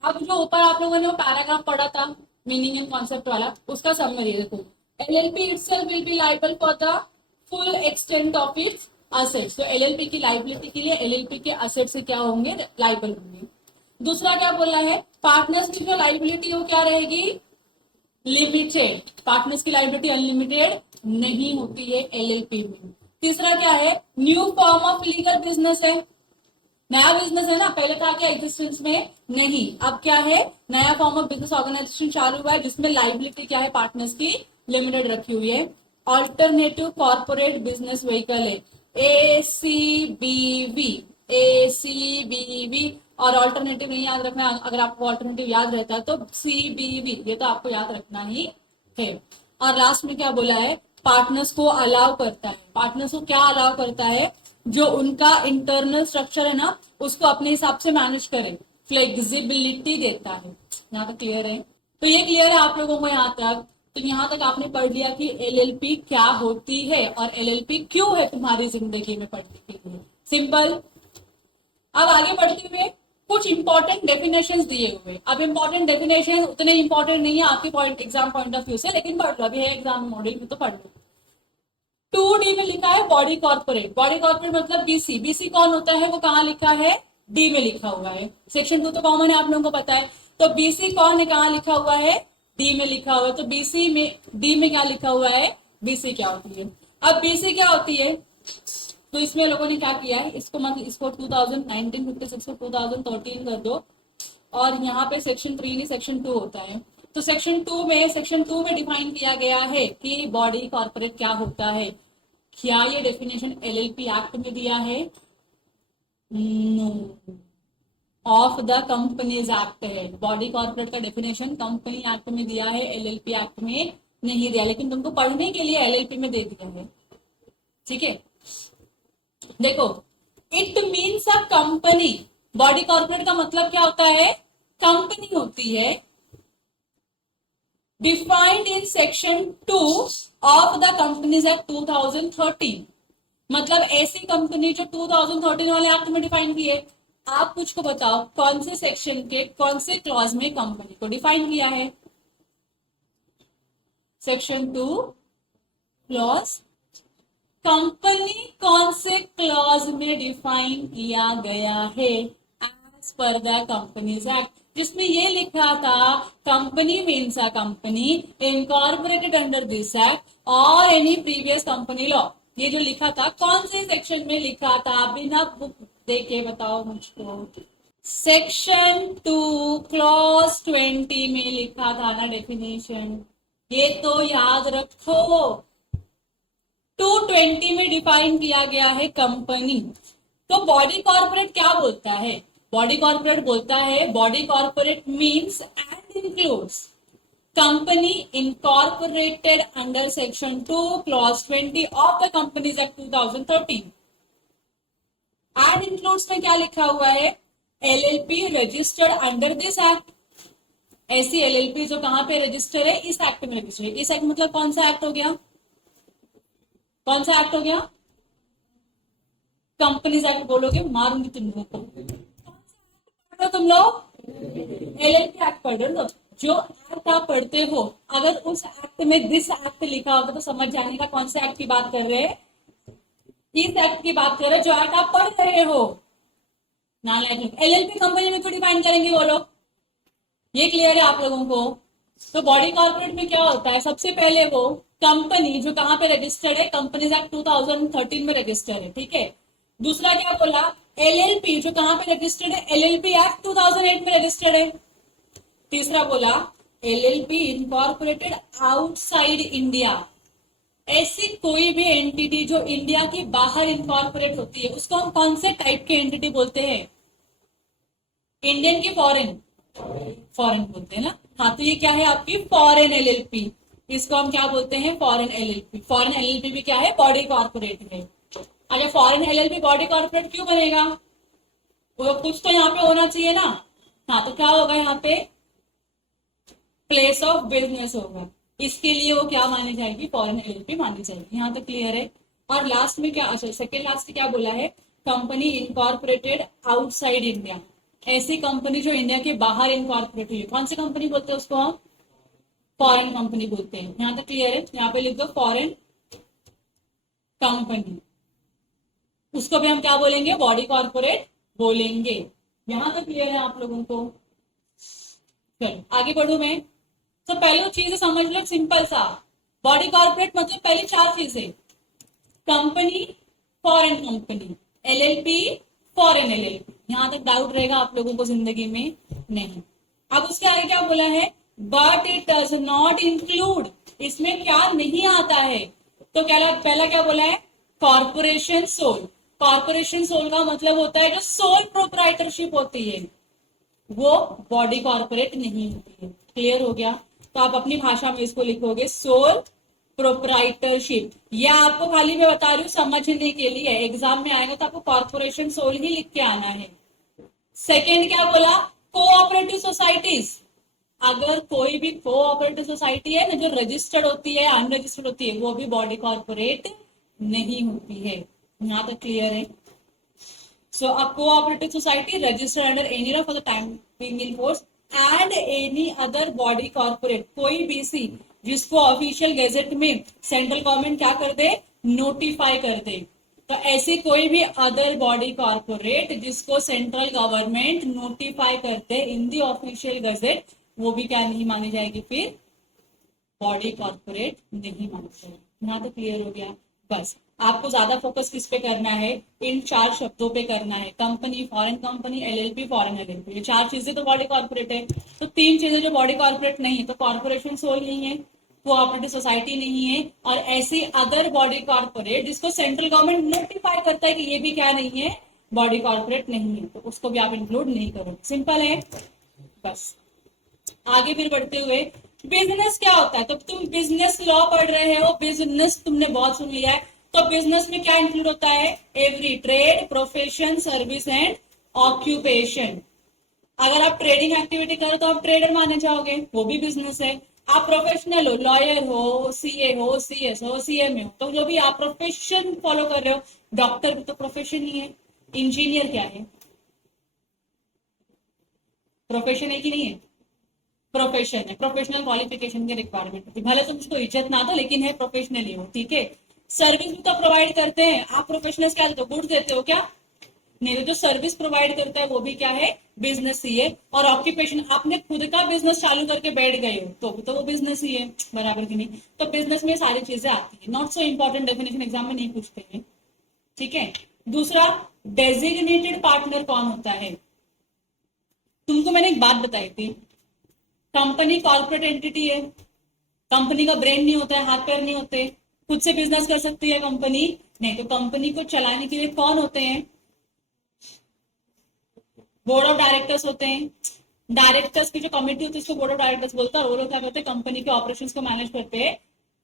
अब जो ऊपर आप लोगों ने वो पैराग्राफ पढ़ा था मीनिंग एंड कॉन्सेप्ट वाला, उसका समरी देखो. LLP itself will be liable for the full extent of its assets. तो एलएलपी की लाइबिलिटी के लिए एलएलपी के असेट से क्या होंगे, लाइबल होंगे. दूसरा क्या बोला है, पार्टनर्स की जो लाइबिलिटी वो क्या रहेगी, लिमिटेड. पार्टनर्स की लाइबिलिटी अनलिमिटेड नहीं होती है एलएलपी में. तीसरा क्या है, new form of legal business है, नया बिजनेस है ना, पहले था क्या एग्जिस्टेंस में नहीं, अब क्या है, नया फॉर्म ऑफ बिजनेस ऑर्गेनाइजेशन चालू हुआ है जिसमें लाइबिलिटी क्या है, पार्टनर्स की लिमिटेड रखी हुई है. ऑल्टरनेटिव कॉर्पोरेट बिजनेस व्हीकल है, एसीबीवी. एसीबीवी और ऑल्टरनेटिव नहीं याद रखना, अगर आपको ऑल्टरनेटिव याद रहता है तो सीबीवी, ये तो आपको याद रखना ही है. और लास्ट में क्या बोला है, पार्टनर्स को अलाउ करता है. पार्टनर्स को क्या अलाउ करता है, जो उनका इंटरनल स्ट्रक्चर है ना, उसको अपने हिसाब से मैनेज करे, फ्लेक्सिबिलिटी देता है. यहाँ तक क्लियर है? तो ये क्लियर है आप लोगों को यहाँ तक? तो यहाँ तक आपने पढ़ लिया कि एलएलपी क्या होती है और एलएलपी क्यों है तुम्हारी जिंदगी में पढ़ने के लिए. सिंपल. अब आगे बढ़ते हुए कुछ इंपॉर्टेंट डेफिनेशंस दिए हुए. अब इंपॉर्टेंट डेफिनेशन उतने इंपॉर्टेंट नहीं है आपके point exam point of view से, लेकिन पढ़ लो, अभी है एग्जाम मॉडल में तो पढ़ लो. 2D में लिखा है बॉडी कॉर्पोरेट. बॉडी कॉर्पोरेट मतलब बीसी. बीसी कौन होता है, वो कहाँ लिखा है, डी में लिखा हुआ है. सेक्शन 2 तो कॉमन है, आप लोगों को पता है. तो बीसी कौन है, कहाँ लिखा हुआ है, डी में लिखा हुआ है. तो बीसी में, डी में क्या लिखा हुआ है, बीसी क्या होती है. अब बीसी क्या होती है, तो इसमें लोगों ने क्या किया है, इसको मतलब इसको 2019-56 को 2013 कर दो, और यहाँ पे सेक्शन 3 नहीं सेक्शन 2 होता है. तो सेक्शन 2 में डिफाइन किया गया है कि बॉडी कॉर्पोरेट क्या होता है. क्या ये डेफिनेशन एलएलपी एक्ट में दिया है? No, of the companies act है। बॉडी कॉर्पोरेट का डेफिनेशन कंपनी एक्ट में दिया है, एलएलपी एक्ट में नहीं दिया, लेकिन तुमको पढ़ने के लिए एलएलपी में दे दिया है। ठीक है, देखो, it means a company. Body corporate का मतलब क्या होता है? कंपनी होती है। Defined in section 2 of the companies act 2013। मतलब ऐसी कंपनी जो 2013 वाले एक्ट में डिफाइन की है। आप मुझको बताओ कौन से सेक्शन के कौन से क्लॉज में कंपनी को डिफाइन किया है? सेक्शन 2 क्लॉज, कंपनी कौन से क्लॉज में डिफाइन किया गया है? As per the companies act, जिसमें ये लिखा था company means a company incorporated under this act और एनी प्रीवियस कंपनी लॉ। ये जो लिखा था कौन से सेक्शन में लिखा था? बिना बुक देखे बताओ मुझको। सेक्शन 2 क्लॉज 20 में लिखा था ना डेफिनेशन। ये तो याद रखो, 220 में डिफाइन किया गया है कंपनी। तो बॉडी कॉर्पोरेट क्या बोलता है? बॉडी कॉर्पोरेट बोलता है body corporate means and includes company incorporated under section 2 clause 20 of the companies act 2013। And includes में क्या लिखा हुआ है? LLP registered under this act. ऐसी एलएलपी जो कहां पे रजिस्टर है? इस एक्ट में रजिस्टर है। इस एक्ट मतलब कौन सा एक्ट हो गया? कौन सा एक्ट हो गया? कंपनीज एक्ट बोलोगे मारूंगी तुम लोग को। तुम लोग एलएलपी एक्ट पढ़ रहे हो। जो एक्ट आप पढ़ते हो, अगर उस एक्ट में दिस एक्ट लिखा होगा तो समझ जाने का कौन से एक्ट की बात कर रहे हैं? इस एक्ट की बात कर रहे हैं जो एक्ट आप पढ़ रहे हो। एलएलपी कंपनी में क्यों डिफाइन करेंगे वो लोग? ये क्लियर है आप लोगों को? तो बॉडी कॉर्पोरेट में क्या होता है? सबसे पहले वो कंपनी जो कहां पे रजिस्टर्ड है? कंपनीज एक्ट 2013 में रजिस्टर्ड है। ठीक है, दूसरा क्या बोला? एलएलपी जो कहां पे रजिस्टर्ड है? एलएलपी एक्ट 2008 में रजिस्टर्ड है। तीसरा बोला एलएलपी इनकॉर्पोरेटेड आउटसाइड इंडिया। ऐसी कोई भी एंटिटी जो इंडिया के बाहर इनकॉर्पोरेट होती है उसको हम कौन से टाइप के एंटिटी बोलते हैं? इंडियन की फॉरेन? फॉरेन बोलते हैं ना। हाँ, तो ये क्या है आपकी फॉरेन एलएलपी। इसको हम क्या बोलते हैं? Foreign LLP. फॉरेन एलएलपी भी क्या है? बॉडी कॉर्पोरेट है। अगर फॉरेन एलएलपी बॉडी कॉर्पोरेट क्यों बनेगा? वो कुछ तो यहाँ पे होना चाहिए ना। हाँ, तो क्या होगा यहाँ पे? प्लेस ऑफ बिजनेस होगा। इसके लिए वो क्या मानी जाएगी? फॉरेन एलएलपी मानी जाएगी। यहाँ तक क्लियर है? और लास्ट में क्या, अच्छा सेकेंड लास्ट क्या बोला है? Company incorporated outside India. ऐसी कंपनी जो इंडिया के बाहर इनकॉर्पोरेट हुई है, कौन सी कंपनी बोलते हैं उसको? हम फॉरेन कंपनी बोलते हैं। यहाँ तक क्लियर है? यहाँ पे लिख दो फॉरेन कंपनी। उसको भी हम क्या बोलेंगे? बॉडी कॉर्पोरेट बोलेंगे। यहां तक क्लियर है आप लोगों को? चलो आगे बढ़ू मैं। तो पहली चीज समझ लो, सिंपल सा। बॉडी कॉर्पोरेट मतलब पहली 4 चीजें: company, foreign company, LLP, foreign LLP. यहां तक डाउट रहेगा आप लोगों को जिंदगी में? नहीं। अब उसके आगे क्या बोला है? But it does not include. इसमें क्या नहीं आता है? तो क्या पहला क्या बोला है? Corporation soul. कॉर्पोरेशन सोल का मतलब होता है जो सोल प्रोप्राइटरशिप होती है वो बॉडी कॉर्पोरेट नहीं होती है। क्लियर हो गया? तो आप अपनी भाषा में इसको लिखोगे सोल प्रोप्राइटरशिप। या आपको खाली मैं बता रही हूँ समझने के लिए, एग्जाम में आएगा तो आपको कॉर्पोरेशन सोल ही लिख के आना है। सेकेंड क्या बोला? Cooperative societies. अगर कोई भी कोऑपरेटिव सोसाइटी है ना जो रजिस्टर्ड होती है, अनरजिस्टर्ड होती है, वो भी बॉडी कॉर्पोरेट नहीं होती है। यहाँ तक क्लियर है? So a cooperative society registered under any law for the time being in force and any other body corporate, कोई भी सी जिसको ऑफिशियल गैजेट में सेंट्रल गवर्नमेंट क्या कर दे? नोटिफाई कर दे। तो ऐसी कोई भी अदर बॉडी कॉर्पोरेट जिसको सेंट्रल गवर्नमेंट नोटिफाई करते इन दी ऑफिशियल गैजेट, वो भी क्या नहीं मानी जाएगी? फिर बॉडी कॉर्पोरेट नहीं मानी जाएगी। यहाँ तो क्लियर हो गया? बस आपको ज्यादा फोकस किस पे करना है? इन 4 शब्दों पे करना है। Company, foreign company, LLP, foreign LLP. ये 4 चीजें तो बॉडी कॉर्पोरेट है। तो 3 चीजें जो बॉडी कॉर्पोरेट नहीं है, तो कॉर्पोरेशन सोल नहीं है, कोऑपरेटिव सोसाइटी नहीं है, और ऐसी अदर बॉडी कॉर्पोरेट जिसको सेंट्रल गवर्नमेंट नोटिफाई करता है कि ये भी क्या नहीं है, बॉडी कॉर्पोरेट नहीं है, तो उसको भी आप इंक्लूड नहीं करो। सिंपल है। बस आगे फिर बढ़ते हुए, बिजनेस क्या होता है? तो तुम बिजनेस लॉ पढ़ रहे हो, बिजनेस तुमने बहुत सुन लिया है, तो बिजनेस में क्या इंक्लूड होता है? Every trade, profession, service and occupation. अगर आप ट्रेडिंग एक्टिविटी करो तो आप ट्रेडर माने जाओगे, वो भी बिजनेस है। आप प्रोफेशनल हो, लॉयर हो, सीए हो, सीएस हो, सीएमए हो, तो जो भी आप प्रोफेशन फॉलो कर रहे हो, डॉक्टर भी तो प्रोफेशन ही है। इंजीनियर क्या है? प्रोफेशन है कि नहीं है? प्रोफेशन है। प्रोफेशनल क्वालिफिकेशन की रिक्वायरमेंट होती है, भले तुम उसको इज्जत ना दो लेकिन है, प्रोफेशनल ही हो, ठीक है। सर्विस भी तो प्रोवाइड करते हैं, आप प्रोफेशनल्स क्या देते हो? गुड्स देते हो क्या? नहीं, तो जो सर्विस प्रोवाइड करता है वो भी क्या है? बिजनेस ही है। और ऑक्यूपेशन, आपने खुद का बिजनेस चालू करके बैठ गए हो तो वो बिजनेस ही है, बराबर की नहीं? तो बिजनेस में सारी चीजें आती है। Not so important, definition exam में नहीं पूछते हैं, ठीक है। दूसरा, डेजिग्नेटेड पार्टनर कौन होता है? तुमको मैंने एक बात बताई थी, कंपनी कॉर्पोरेट एंटिटी है, कंपनी का ब्रेन नहीं होता है, हाथ पैर नहीं होते, खुद से बिजनेस कर सकती है कंपनी नहीं, तो कंपनी को चलाने के लिए कौन होते हैं? बोर्ड ऑफ डायरेक्टर्स होते हैं। डायरेक्टर्स की जो कमेटी होती है उसको बोर्ड ऑफ डायरेक्टर्स बोलता है, और वो लोग क्या करते हैं? कंपनी के ऑपरेशंस को मैनेज करते हैं।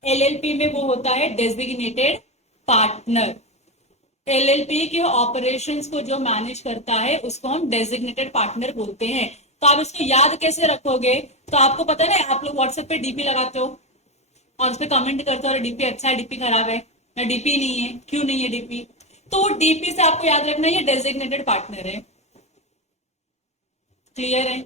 एलएलपी में वो होता है डेजिग्नेटेड पार्टनर। एलएलपी के ऑपरेशंस को जो मैनेज करता है उसको हम डेजिग्नेटेड पार्टनर बोलते हैं। तो आप इसको याद कैसे रखोगे? तो आपको पता है ना, आप लोग व्हाट्सएप पे डीपी लगाते हो और उस पर कमेंट करते हो, डीपी अच्छा है, डीपी खराब है, या डीपी नहीं है, क्यों नहीं है डीपी? तो डीपी से आपको याद रखना ये डेजिग्नेटेड पार्टनर है। क्लियर है?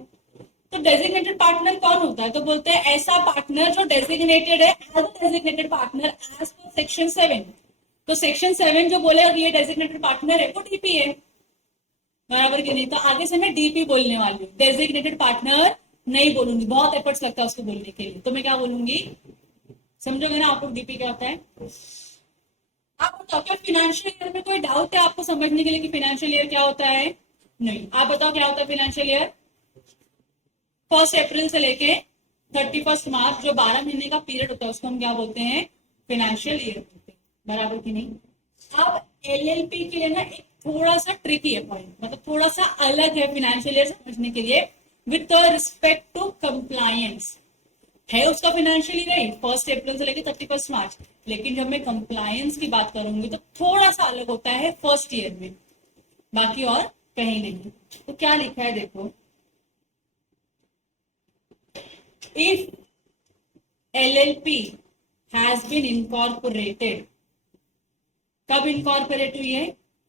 तो डेजिग्नेटेड पार्टनर कौन होता है? तो बोलते हैं ऐसा पार्टनर जो डेजिग्नेटेड है as designated partner as per section 7। तो सेक्शन 7 जो बोलेगा कि ये डेजिग्नेटेड पार्टनर है वो डीपी है, बराबर की नहीं? तो आगे से मैं डीपी बोलने वाली हूँ, डेजिग्नेटेड पार्टनर नहीं बोलूंगी, बहुत एफर्ट्स लगता है उसको बोलने के लिए। तो मैं क्या बोलूंगी? समझोगे ना आप लोग डीपी क्या होता है? आप बताओ, क्या फिनेंशियल ईयर में कोई डाउट है आपको समझने के लिए कि फिनेंशियल ईयर क्या होता है? नहीं। आप बताओ क्या होता है फिनेंशियल ईयर? 1 अप्रैल से लेके 31 मार्च, जो 12 महीने का पीरियड होता है उसको हम क्या बोलते हैं? फाइनेंशियल ईयर बोलते हैं, बराबर की नहीं? अब एलएलपी के लिए ना एक थोड़ा सा ट्रिकी है पॉइंट, मतलब थोड़ा सा अलग है फाइनेंशियल ईयर समझने के लिए, विथ रिस्पेक्ट टू कंप्लायंस। है उसका फाइनेंशियल ईयर 1 अप्रैल से लेके 31 मार्च, लेकिन जब मैं कंप्लायंस की बात करूंगी तो थोड़ा सा अलग होता है फर्स्ट ईयर में, बाकी और कहीं नहीं। तो क्या लिखा है देखो, if LLP has been incorporated, कब इनकॉर्पोरेट हुई है?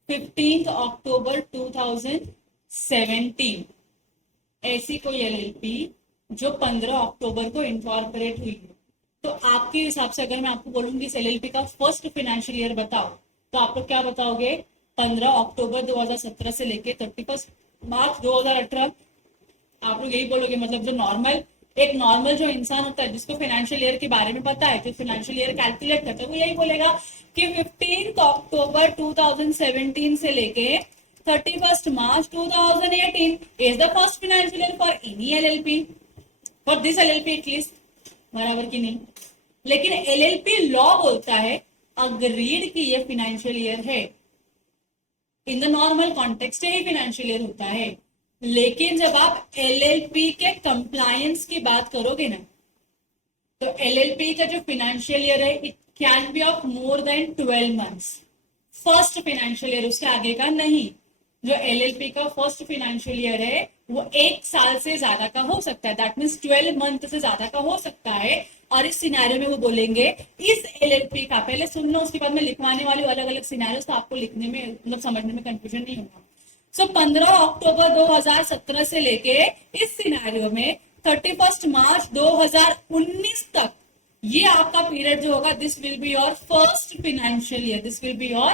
15 अक्टूबर 2017। ऐसी कोई LLP जो 15 अक्टूबर को इनकॉर्पोरेट हुई है, तो आपके हिसाब से अगर मैं आपको बोलूंगी इस LLP का फर्स्ट फाइनेंशियल ईयर बताओ, तो आप लोग क्या बताओगे? 15 अक्टूबर 2017 से लेके 31 मार्च 2018। आप लोग यही बोलोगे, मतलब जो नॉर्मल एक नॉर्मल जो इंसान होता है जिसको फाइनेंशियल ईयर के बारे में पता है, जो फाइनेंशियल ईयर कैलकुलेट करता है, वो यही बोलेगा कि 15 अक्टूबर 2017 से लेके 31 मार्च 2018 is the first financial year for any LLP, for this LLP at least, बराबर की नहीं? लेकिन एलएलपी लॉ बोलता है अग्रीड कि ये फाइनेंशियल ईयर है, इन द नॉर्मल कॉन्टेक्स्ट यही फाइनेंशियल ईयर होता है। लेकिन जब आप एलएलपी के कंप्लायंस की बात करोगे ना, तो एलएलपी का जो फाइनेंशियल ईयर है it can be of more than 12 months. First financial year, उसके आगे का नहीं। जो एलएलपी का फर्स्ट फाइनेंशियल ईयर है वो 1 साल से ज्यादा का हो सकता है, दैट मीन्स 12 मंथ से ज्यादा का हो सकता है। और इस सिनेरियो में वो बोलेंगे इस एलएलपी का, पहले सुन लो उसके बाद में लिखवाने वाली अलग अलग सिनेरियो, तो आपको लिखने में मतलब समझने में कंफ्यूजन नहीं होगा। सो 15 अक्टूबर 2017 से लेके इस सिनेरियो में 31 मार्च 2019 तक ये आपका पीरियड जो होगा, this will be your first financial year, this will be your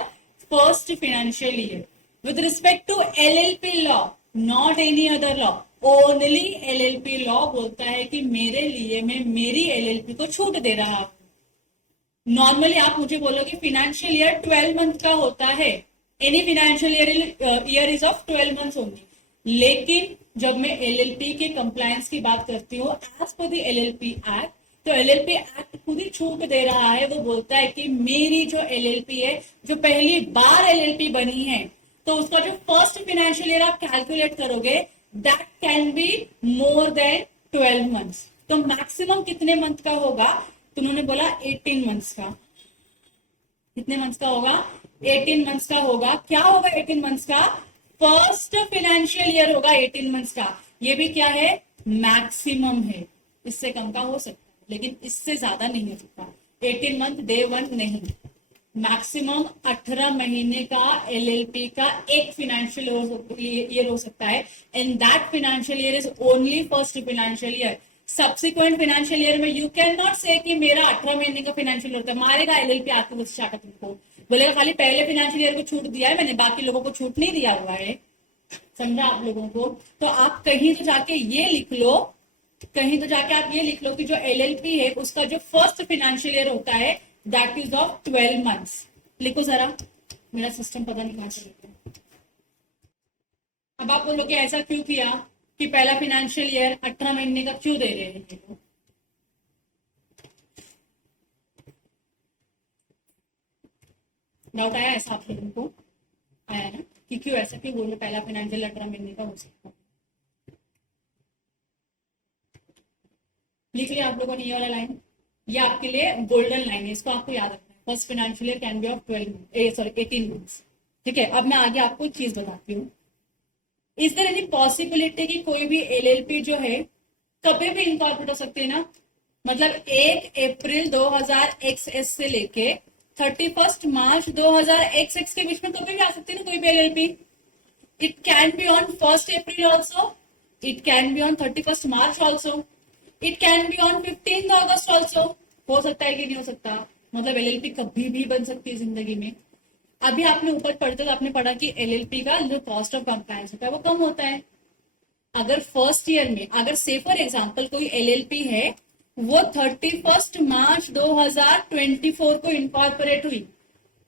first financial year with respect to LLP law, not any other law. Only LLP law बोलता है कि मेरे लिए मैं मेरी एलएलपी को छूट दे रहा हूं। नॉर्मली आप मुझे बोलोगे फाइनेंशियल ईयर 12 मंथ का होता है, any financial year is of 12 months only. लेकिन जब मैं एलएलपी के कंप्लायंस की बात करती हूँ, as per the LLP act तो एलएलपी एक्ट खुद ही छूट दे रहा है, वो बोलता है कि मेरी जो एलएलपी है, जो पहली बार एलएलपी बनी है, तो उसका जो फर्स्ट फाइनेंशियल ईयर आप कैलकुलेट करोगे, that can be more than 12 months. तो मैक्सिमम कितने मंथ का होगा? तो उन्होंने बोला 18 मंथ्स का। कितने मंथ्स का होगा? 18 मंथ्स का होगा। क्या होगा 18 मंथ्स का? फर्स्ट फाइनेंशियल ईयर होगा 18 मंथ्स का। ये भी क्या है? मैक्सिमम है। इससे कम का हो सकता है, लेकिन इससे ज्यादा नहीं हो सकता। 18 मंथ डे 1 नहीं, मैक्सिमम 18 महीने का एलएलपी का एक फाइनेंशियल ईयर हो सकता है, and that financial year is only first financial year. Subsequent financial year में यू कैन नॉट से कि मेरा 18 महीने का फाइनेंशियल ईयर होता है, मारेगा एलएलपी आपको बस चाटा तुमको, बोलेगा खाली पहले फाइनेंशियल ईयर को छूट दिया है मैंने, बाकी लोगों को छूट नहीं दिया हुआ है। समझा आप लोगों को? तो आप कहीं तो जाके ये लिख लो, कहीं तो जाके आप ये लिख लो कि जो एलएलपी है उसका जो फर्स्ट फाइनेंशियल ईयर होता है दैट इज ऑफ 12 मंथ्स। लिखो जरा, मेरा सिस्टम पता नहीं कहां से लिखा है। अब आप बोलोगे ऐसा क्यों किया कि पहला फाइनेंशियल ईयर 18 महीने का क्यों दे रहे हैं ये लोग? डाउट आया ऐसा आप लोगों को? आया ना कि क्यों ऐसा क्यों बोले पहला फाइनेंशियल 18 महीने का हो सकता है? लिख लिया आप लोगों ने ये वाला लाइन? ये आपके लिए गोल्डन लाइन है, इसको आपको याद रखना है। First financial year can be of 18 months. ठीक है, अब मैं आगे आपको एक चीज बताती हूँ। इज देयर एनी पॉसिबिलिटी कि कोई भी एलएलपी जो है कभी भी इनकॉर्पोरेट हो सकती है ना? मतलब 1 अप्रैल 2000 से लेके 31 मार्च 2000 के बीच में कभी भी आ सकती है ना कोई भी LLP. It can be on 1 April also, it can be on 31 March also, it can be on 15 August also. हो सकता है कि नहीं हो सकता? मतलब एलएलपी कभी भी बन सकती है जिंदगी में। अभी आपने ऊपर पढ़ते तो आपने पढ़ा कि एलएलपी का जो कॉस्ट ऑफ कंप्लायंस होता है वो कम होता है। अगर फर्स्ट ईयर में, अगर से फॉर एग्जाम्पल कोई एलएलपी है वो 31 मार्च 2024 को इनकॉर्पोरेट हुई,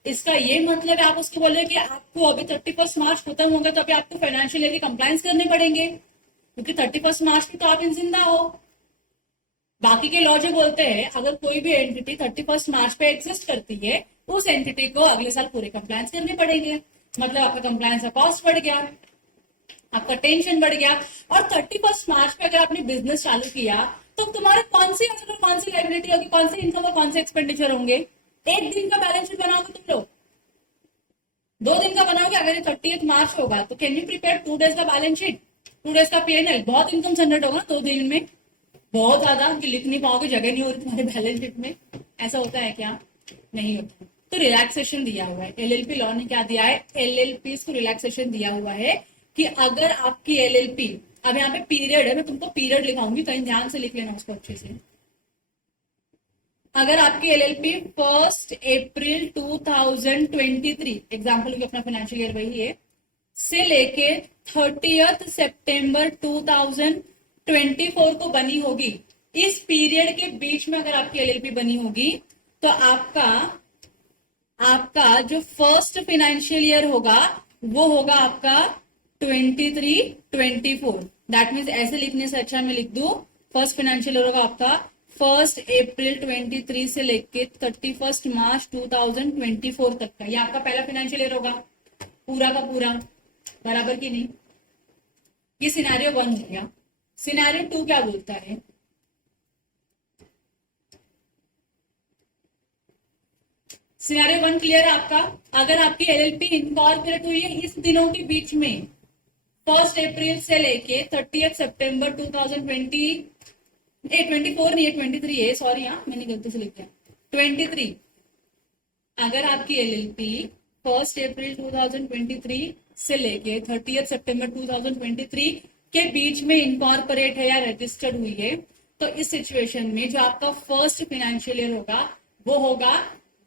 इसका ये मतलब है आप उसको बोले कि आपको अभी 31 मार्च खत्म होगा तो अभी आपको फाइनेंशियल ईयर की कंप्लायंस करने पड़ेंगे, क्योंकि 31 मार्च में तो आप जिंदा हो। बाकी के लॉ जो बोलते हैं अगर कोई भी एंटिटी 31 मार्च पे एग्जिस्ट करती है उस एंटिटी को अगले साल पूरे कंप्लायंस करने पड़ेंगे। मतलब आपका कंप्लायंस का कॉस्ट बढ़ गया, आपका टेंशन बढ़ गया। और 31 मार्च पे अगर आपने बिजनेस चालू किया तो तुम्हारे कौन सी एसेट और कौन सी लाइबिलिटी होगी, कौन सी इनकम और कौन से एक्सपेंडिचर होंगे? एक दिन का बैलेंस शीट बनाओगे तुम लोग, 2 दिन का बनाओगे? अगर ये 30 मार्च होगा तो कैन यू प्रिपेयर 2 डेज का बैलेंस शीट, 2 डेज का पीएनएल? बहुत इनकम जनरेट होगा 2 दिन में, बहुत ज्यादा, कि लिख नहीं पाओगे, जगह नहीं हो रही तुम्हारे बैलेंस शीट में। ऐसा होता है क्या? नहीं होता। तो रिलैक्सेशन दिया हुआ है, एलएलपी लॉ ने क्या दिया है? एलएलपी को रिलैक्सेशन दिया हुआ है कि अगर आपकी एलएलपी, अब यहाँ पे पीरियड है, मैं तुमको पीरियड लिखाऊंगी, कहीं ध्यान से लिख लेना उसको अच्छे से। अगर आपकी एलएलपी 1 अप्रैल 2023, एग्जाम्पल अपना फाइनेंशियल ईयर वही है, से लेके 30 सितंबर 2024 को बनी होगी, इस पीरियड के बीच में अगर आपकी एलएलपी बनी होगी तो आपका जो फर्स्ट फाइनेंशियल ईयर होगा वो होगा आपका 23-24। दैट मीन्स ऐसे लिखने से अच्छा मैं लिख दूं, फर्स्ट फाइनेंशियल ईयर होगा आपका 1 अप्रैल 23 से लेके 31 मार्च 2024 तक का, ये आपका पहला फाइनेंशियल ईयर होगा पूरा का पूरा, बराबर की नहीं? ये सिनेरियो 1 हो गया। सिनेरियो 2 क्या बोलता है? सिनेरियो 1 क्लियर है आपका? अगर आपकी एलएलपी इनकॉर्पोरेट हुई है इस दिनों के बीच में, 1 अप्रैल से लेके 30 सितंबर 2020, 24 नहीं है 23 है, सॉरी, हाँ मैंने गलती से लिख दिया 23। अगर आपकी एलएलपी 1 अप्रैल 2023 से लेके 30 सितंबर 2023 के बीच में इनकॉर्पोरेट है या रजिस्टर्ड हुई है, तो इस सिचुएशन में जो आपका फर्स्ट फाइनेंशियल ईयर होगा वो होगा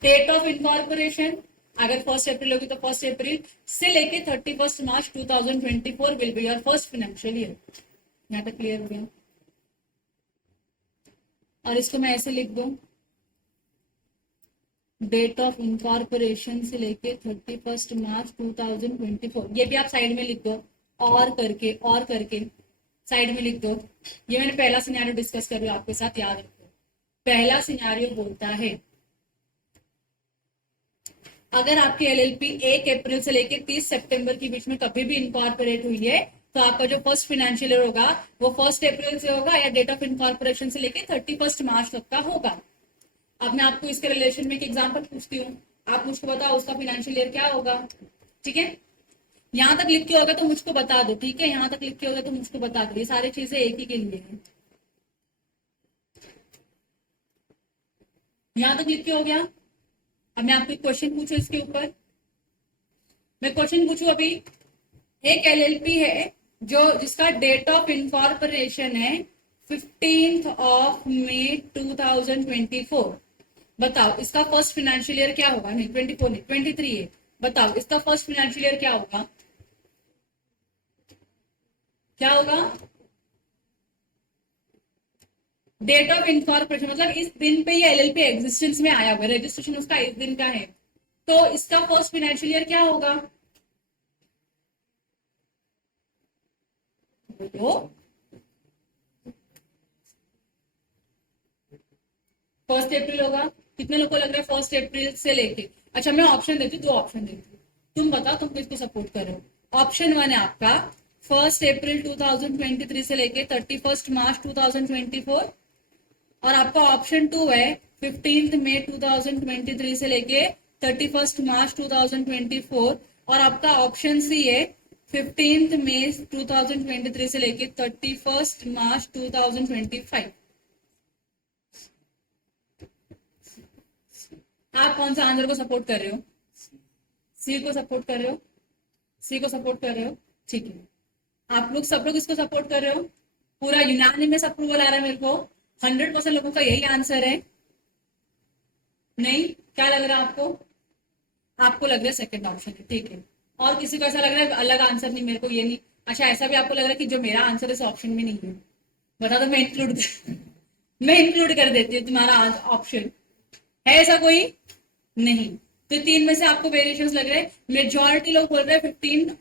डेट ऑफ इनकॉर्पोरेशन। अगर 1 अप्रैल होगी तो 1 अप्रैल से लेके 31 मार्च 2024 will be your first financial year. यहाँ तक क्लियर हो गया? और इसको मैं ऐसे लिख दूं, डेट ऑफ इनकॉर्पोरेशन से लेके 31 मार्च 2024, ये भी आप साइड में लिख दो, और करके साइड में लिख दो। ये मैंने पहला सिनेरियो डिस्कस कर रही हूँ आपके साथ, याद रखो। पहला सिनेरियो बोलता है अगर आपकी एलएलपी 1 अप्रैल से लेकर 30 सितंबर के बीच में कभी भी इनकॉर्पोरेट हुई है तो आपका जो फर्स्ट फाइनेंशियल ईयर होगा वो 1 अप्रैल से होगा या डेट ऑफ इनकॉर्पोरेशन से लेकर 31 मार्च तक का होगा। अब मैं आपको इसके रिलेशन में एक एग्जांपल पूछती हूँ, आप मुझको बताओ उसका फाइनेंशियल ईयर क्या होगा। ठीक है, यहां तक लिख के होगा तो मुझको बता दो। ठीक है, यहां तक लिख के होगा तो मुझको बता दो। ये सारी चीजें एक ही के लिए है। यहां तक लिख के हो गया। अब मैं आपको एक क्वेश्चन पूछू इसके ऊपर। मैं क्वेश्चन पूछू अभी, एक एलएलपी है जो जिसका डेट ऑफ इनकॉर्पोरेशन है 15 मई 2024। बताओ इसका फर्स्ट फाइनेंशियल ईयर क्या होगा। नहीं 24 नहीं 23 है। बताओ इसका फर्स्ट फाइनेंशियल ईयर क्या होगा। क्या होगा? डेट ऑफ इनकॉर्पोरेशन मतलब इस दिन पे ये एलएलपी एग्जिस्टेंस में आया हुआ है, रजिस्ट्रेशन उसका इस दिन का है, तो इसका फर्स्ट फाइनेंशियल ईयर क्या होगा। बोलो। फर्स्ट अप्रैल होगा। कितने लोगों को लग रहा है फर्स्ट अप्रैल से लेके। अच्छा मैं ऑप्शन देती हूँ, 2 ऑप्शन देती हूँ, तुम बताओ तुम किसको सपोर्ट कर रहे हो। ऑप्शन 1 है आपका 1 अप्रैल 2023 से लेके 31 मार्च 2024 और आपका ऑप्शन 2 है 15 मई 2023 से लेके 31 मार्च 2024 और आपका ऑप्शन सी है 15 मई 2023 से लेके 31 मार्च 2025। आप कौन सा आंसर को सपोर्ट कर रहे हो? सी को सपोर्ट कर रहे हो? सी को सपोर्ट कर रहे हो? ठीक है, आप लोग सब लोग इसको सपोर्ट कर रहे हो। पूरा यूनानिमस अप्रूवल आ रहा है मेरे को। 100% लोगों का यही आंसर है। नहीं, क्या लग रहा है आपको? आपको लग रहा है सेकंड ऑप्शन है। ठीक है, और किसी को ऐसा लग रहा है अलग आंसर नहीं, मेरे को ये नहीं। अच्छा ऐसा भी आपको लग रहा है कि जो मेरा आंसर इस ऑप्शन में नहीं है, बता दो मैं इंक्लूड कर देती हूँ तुम्हारा ऑप्शन। है ऐसा कोई? नहीं। तो 3 में से आपको वेरिएशंस लग रहे हैं। मेजॉरिटी लोग बोल रहे हैं 15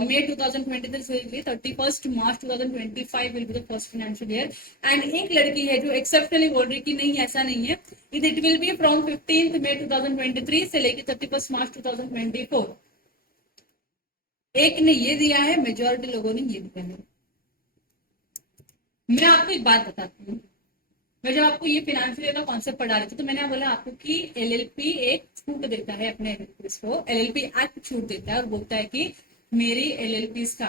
मई 2023 will be 31 March 2025 will be the first financial year and एक लड़की है जो एक्सेप्शनली बोल रही कि नहीं ऐसा नहीं है, इट विल बी फ्रॉम 15 मई 2023 से लेकर 31 मार्च 2024। एक ने ये दिया है, मेजॉरिटी लोगों ने ये दिया है। मैं आपको एक बात बताती हूँ, मैं जब आपको ये फाइनेंशियल का कॉन्सेप्ट पढ़ा रही थी तो मैंने बोला आपको कि एलएलपी एक छूट देता है अपने एलएलपीज को। एलएलपी एक्ट छूट देता है और बोलता है कि मेरी एलएलपीज का,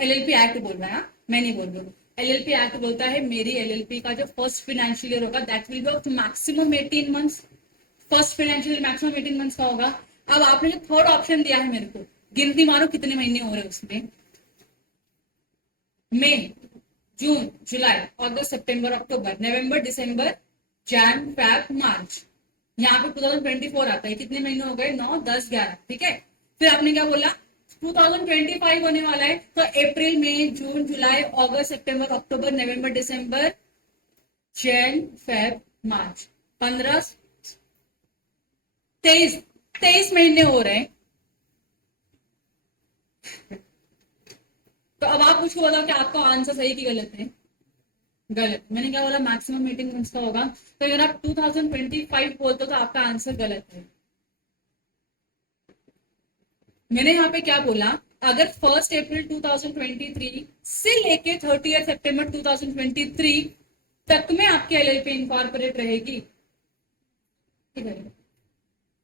एलएलपी एक्ट बोल रहा है, मैं नहीं बोल रही हूँ, एलएलपी एक्ट बोलता है मेरी एलएलपी का जो फर्स्ट फाइनेंशियल ईयर होगा that will B of maximum 18 months. First financial maximum 18 months का होगा। अब आपने जो थर्ड ऑप्शन दिया है मेरे को, गिनती मारो कितने महीने हो रहे हैं उसमें। मई, जून, जुलाई, अगस्त, सितंबर, अक्टूबर, नवंबर, दिसंबर, जैन, फेब, मार्च। यहाँ पे 2024 आता है। कितने महीने हो गए? 9, 10, 11। ठीक है, फिर आपने क्या बोला 2025 होने वाला है तो अप्रैल, मई, जून, जुलाई, अगस्त, सितंबर, अक्टूबर, नवंबर, दिसंबर, जैन, फेब, मार्च, 15, 23 महीने हो रहे हैं। तो अब आप मुझको बताओ कि आपका आंसर सही कि गलत है? गलत। मैंने क्या बोला? मैक्सिमम 18 मंथ्स का होगा। तो अगर आप 2025 बोलते हो तो आपका आंसर गलत है। मैंने यहाँ पे क्या बोला, अगर 1 अप्रैल 2023 से लेके 30 सितंबर 2023 तक में आपकी एलएलपी इनकॉर्पोरेट रहेगी।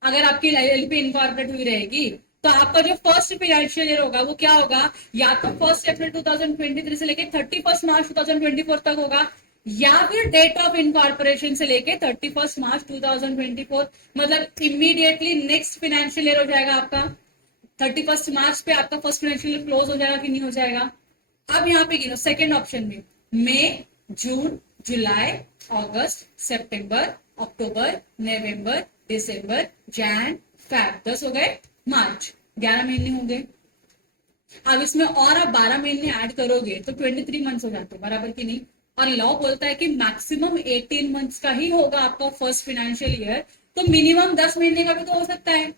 अगर आपकी एलएलपी इनकॉर्पोरेट हुई रहेगी तो आपका जो फर्स्ट फाइनेंशियल ईयर होगा वो क्या होगा, या तो 1 अप्रैल 2023 से लेके 31 मार्च 2024 तक होगा या फिर डेट ऑफ इनकॉर्पोरेशन से लेके 31 मार्च 2024, मतलब इमीडिएटली नेक्स्ट फाइनेंशियल ईयर हो जाएगा आपका। 31 मार्च पे आपका फर्स्ट फाइनेंशियल ईयर क्लोज हो जाएगा कि नहीं हो जाएगा। अब यहाँ पे गिनो सेकेंड ऑप्शन में मई, जून, जुलाई, अगस्त, सितंबर, अक्टूबर, नवंबर, दिसंबर, जैन, फेब, 10 हो गए, मार्च 11 महीने होंगे। अब इसमें और आप 12 महीने ऐड करोगे तो 23 मंथ्स हो जाते हैं, बराबर की नहीं। और लॉ बोलता है कि मैक्सिमम 18 मंथ्स का ही होगा आपका फर्स्ट फाइनेंशियल ईयर, तो मिनिमम 10 महीने का भी तो हो सकता है,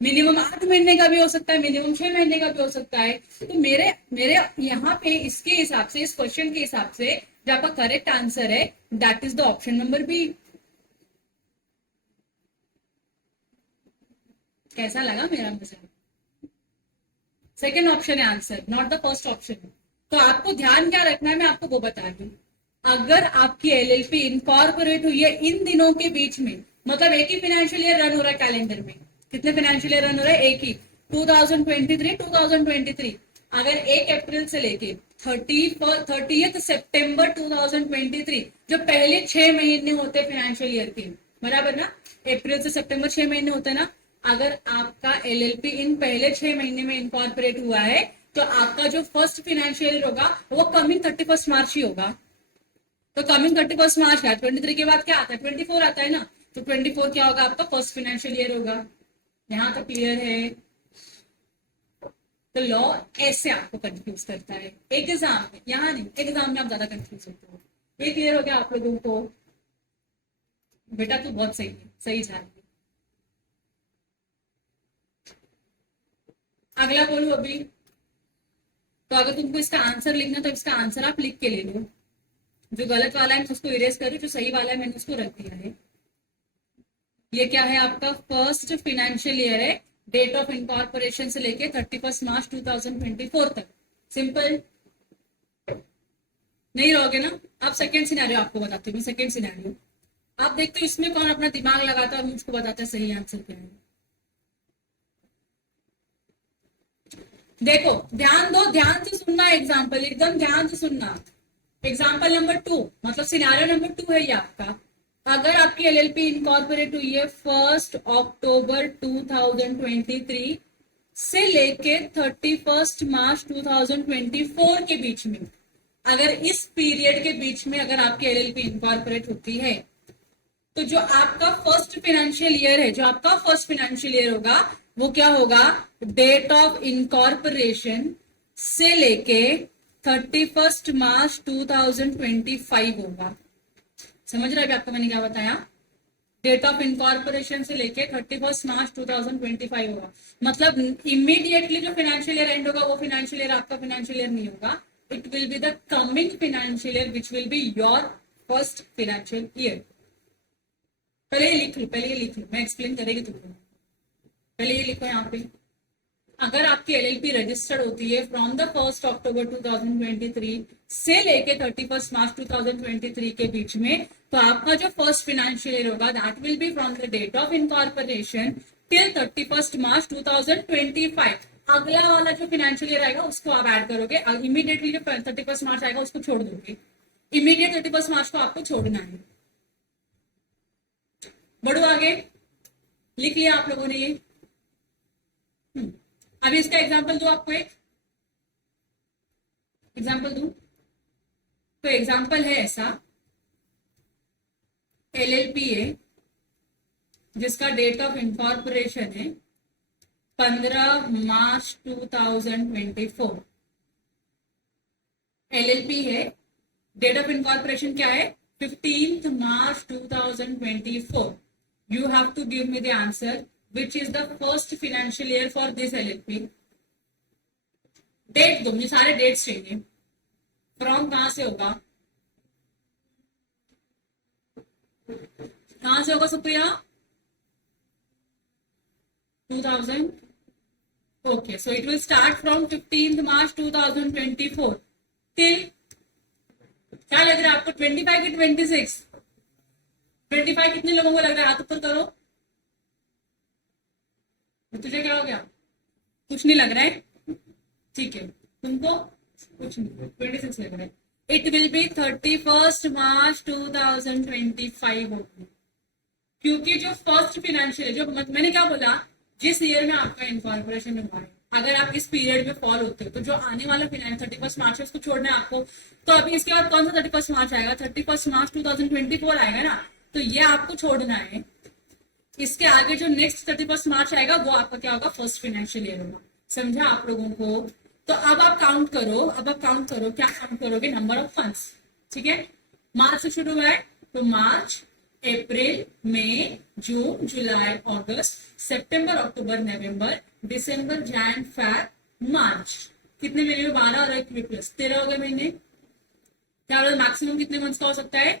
मिनिमम 8 महीने का भी हो सकता है, मिनिमम 6 महीने का भी हो सकता है। तो मेरे यहाँ पे इसके हिसाब से, इस क्वेश्चन के हिसाब से जो आपका करेक्ट आंसर है that is the option number B. कैसा लगा मेरा मजाक? सेकेंड ऑप्शन है answer, not the first option. तो आपको ध्यान क्या रखना है, मैं आपको वो बता रही हूँ। अगर आपकी एलएलपी इनकॉर्पोरेट हुई है इन दिनों के बीच में, मतलब एक ही फाइनेंशियल ईयर रन हो रहा है कैलेंडर में, कितने फाइनेंशियल ईयर रन हो रहा है? एक ही, 2023 अगर 1 अप्रैल से लेके 30 सितंबर 2023, जो पहले 6 महीने होते हैं फाइनेंशियल ईयर के, बराबर ना, अप्रैल से सितंबर 6 महीने होते हैं ना, अगर आपका एलएलपी इन पहले 6 महीने में इनकॉर्पोरेट हुआ है तो आपका जो फर्स्ट फाइनेंशियल ईयर होगा वो कमिंग 31 मार्च ही होगा। तो कमिंग 31 मार्च है, 23 के बाद क्या आता है? 24 आता है ना, तो 24 क्या होगा? आपका फर्स्ट फाइनेंशियल ईयर होगा। यहां तक क्लियर है? तो लॉ ऐसे आपको कंफ्यूज करता है एग्जाम में, यहाँ नहीं, एग्जाम में आप ज्यादा कंफ्यूज होते हो। ये क्लियर हो गया आप लोगों को? बेटा तू बहुत सही है, सही जा रही है। अगला बोलू अभी? तो अगर तुमको इसका आंसर लिखना तो इसका आंसर आप लिख के ले लो। जो गलत वाला है उसको इरेज करो, जो सही वाला है मैंने उसको रख दिया है। ये क्या है? आपका फर्स्ट फाइनेंशियल ईयर है, डेट ऑफ इनकॉर्पोरेशन से लेके 31 मार्च 2024 तक। सिंपल नहीं रहोगे ना? अब सेकेंड सिनेरियो आपको बताती हूँ। सेकेंड सिनेरियो आप देखते हो इसमें कौन अपना दिमाग लगाता है और मुझको बताता है सही आंसर क्या है। देखो ध्यान दो, ध्यान से सुनना एग्जाम्पल, एकदम ध्यान से सुनना। एग्जाम्पल नंबर 2, मतलब सिनेरियो नंबर 2 है ये आपका। अगर आपकी एलएलपी इनकॉर्पोरेट हुई है 1 अक्टूबर 2023 से लेके 31 मार्च 2024 के बीच में, अगर इस पीरियड के बीच में अगर आपकी एलएलपी इनकॉर्पोरेट होती है तो जो आपका फर्स्ट फाइनेंशियल ईयर है, जो आपका फर्स्ट फाइनेंशियल ईयर होगा वो क्या होगा? डेट ऑफ इनकॉर्पोरेशन से लेके 31 मार्च 2025 होगा। समझ रहे हैं आपको मैंने क्या बताया? डेट ऑफ इनकॉर्पोरेशन से लेके 31 मार्च 2025 होगा, मतलब इमीडिएटली जो फाइनेंशियल ईयर एंड होगा वो फाइनेंशियल ईयर आपका फाइनेंशियल ईयर नहीं होगा। It will be the coming financial year which will be your first financial year. पहले ये लिख लो, पहले ये लिख लो, मैं एक्सप्लेन करेगी तुमको। पहले ये लिखो यहाँ पे, अगर आपकी एलएलपी रजिस्टर्ड होती है फ्रॉम द 1 अक्टूबर 2023 से लेके 31 मार्च 2023 के बीच में, तो आपका जो फर्स्ट फाइनेंशियल ईयर होगा that will be from the date of incorporation till 31 March 2025। अगला वाला जो फाइनेंशियल ईयर आएगा उसको आप ऐड करोगे, इमीडिएटली जो 31 मार्च आएगा उसको छोड़ दोगे। इमीडिएट 31 मार्च को आपको छोड़ना है। बढ़ो आगे, लिख लिया आप लोगों ने ये? अभी इसका एग्जांपल दो, आपको एक एग्जांपल दूं तो एग्जांपल है ऐसा, एलएलपी है जिसका डेट ऑफ इनकॉर्पोरेशन है 15 मार्च 2024। एलएलपी है, डेट ऑफ इनकॉर्पोरेशन क्या है? 15 मार्च 2024। You have to give me the answer which is the first financial year for this LLP. Date दो, मुझे सारे डेट्स चाहिए। फ्रॉम कहां से होगा? कहां से होगा Supriya? 2000। Okay, so it will start from 15 March 2024 till, क्या लग रहा है आपको? 25 की 26? 25 कितने लोगों को लग रहा है? हाथ ऊपर करो। तुझे क्या हो गया? कुछ नहीं लग रहा है? ठीक है, तुमको कुछ नहीं, 26 लग रहा है। इट विल बी 31 मार्च 2025 होगी, क्योंकि जो फर्स्ट फाइनेंशियल, जो मैंने क्या बोला, जिस ईयर में आपका इनकॉर्पोरेशन हुआ है, अगर आप इस पीरियड में फॉल होते हो तो जो आने वाला फाइनेंस 31 मार्च है उसको छोड़ना है आपको। तो अभी इसके बाद कौन सा 31 मार्च आएगा? 31 मार्च 2024 आएगा ना, तो ये आपको छोड़ना है। इसके आगे जो नेक्स्ट 31 मार्च आएगा वो आपका क्या होगा? फर्स्ट फाइनेंशियल ईयर होगा। समझा आप लोगों को? तो अब आप काउंट करो, अब आप काउंट करो, क्या काउंट करोगे? नंबर ऑफ मंथ्स, ठीक है? मार्च से शुरू हुआ है तो मार्च, अप्रैल, मई, जून, जुलाई, अगस्त, सितंबर, अक्टूबर, नवंबर, दिसंबर, जैन, फेब, मार्च। कितने महीने में? 12 और 1 प्लस 13 हो गए महीने। क्या मैक्सिमम कितने मंथ्स का हो सकता है?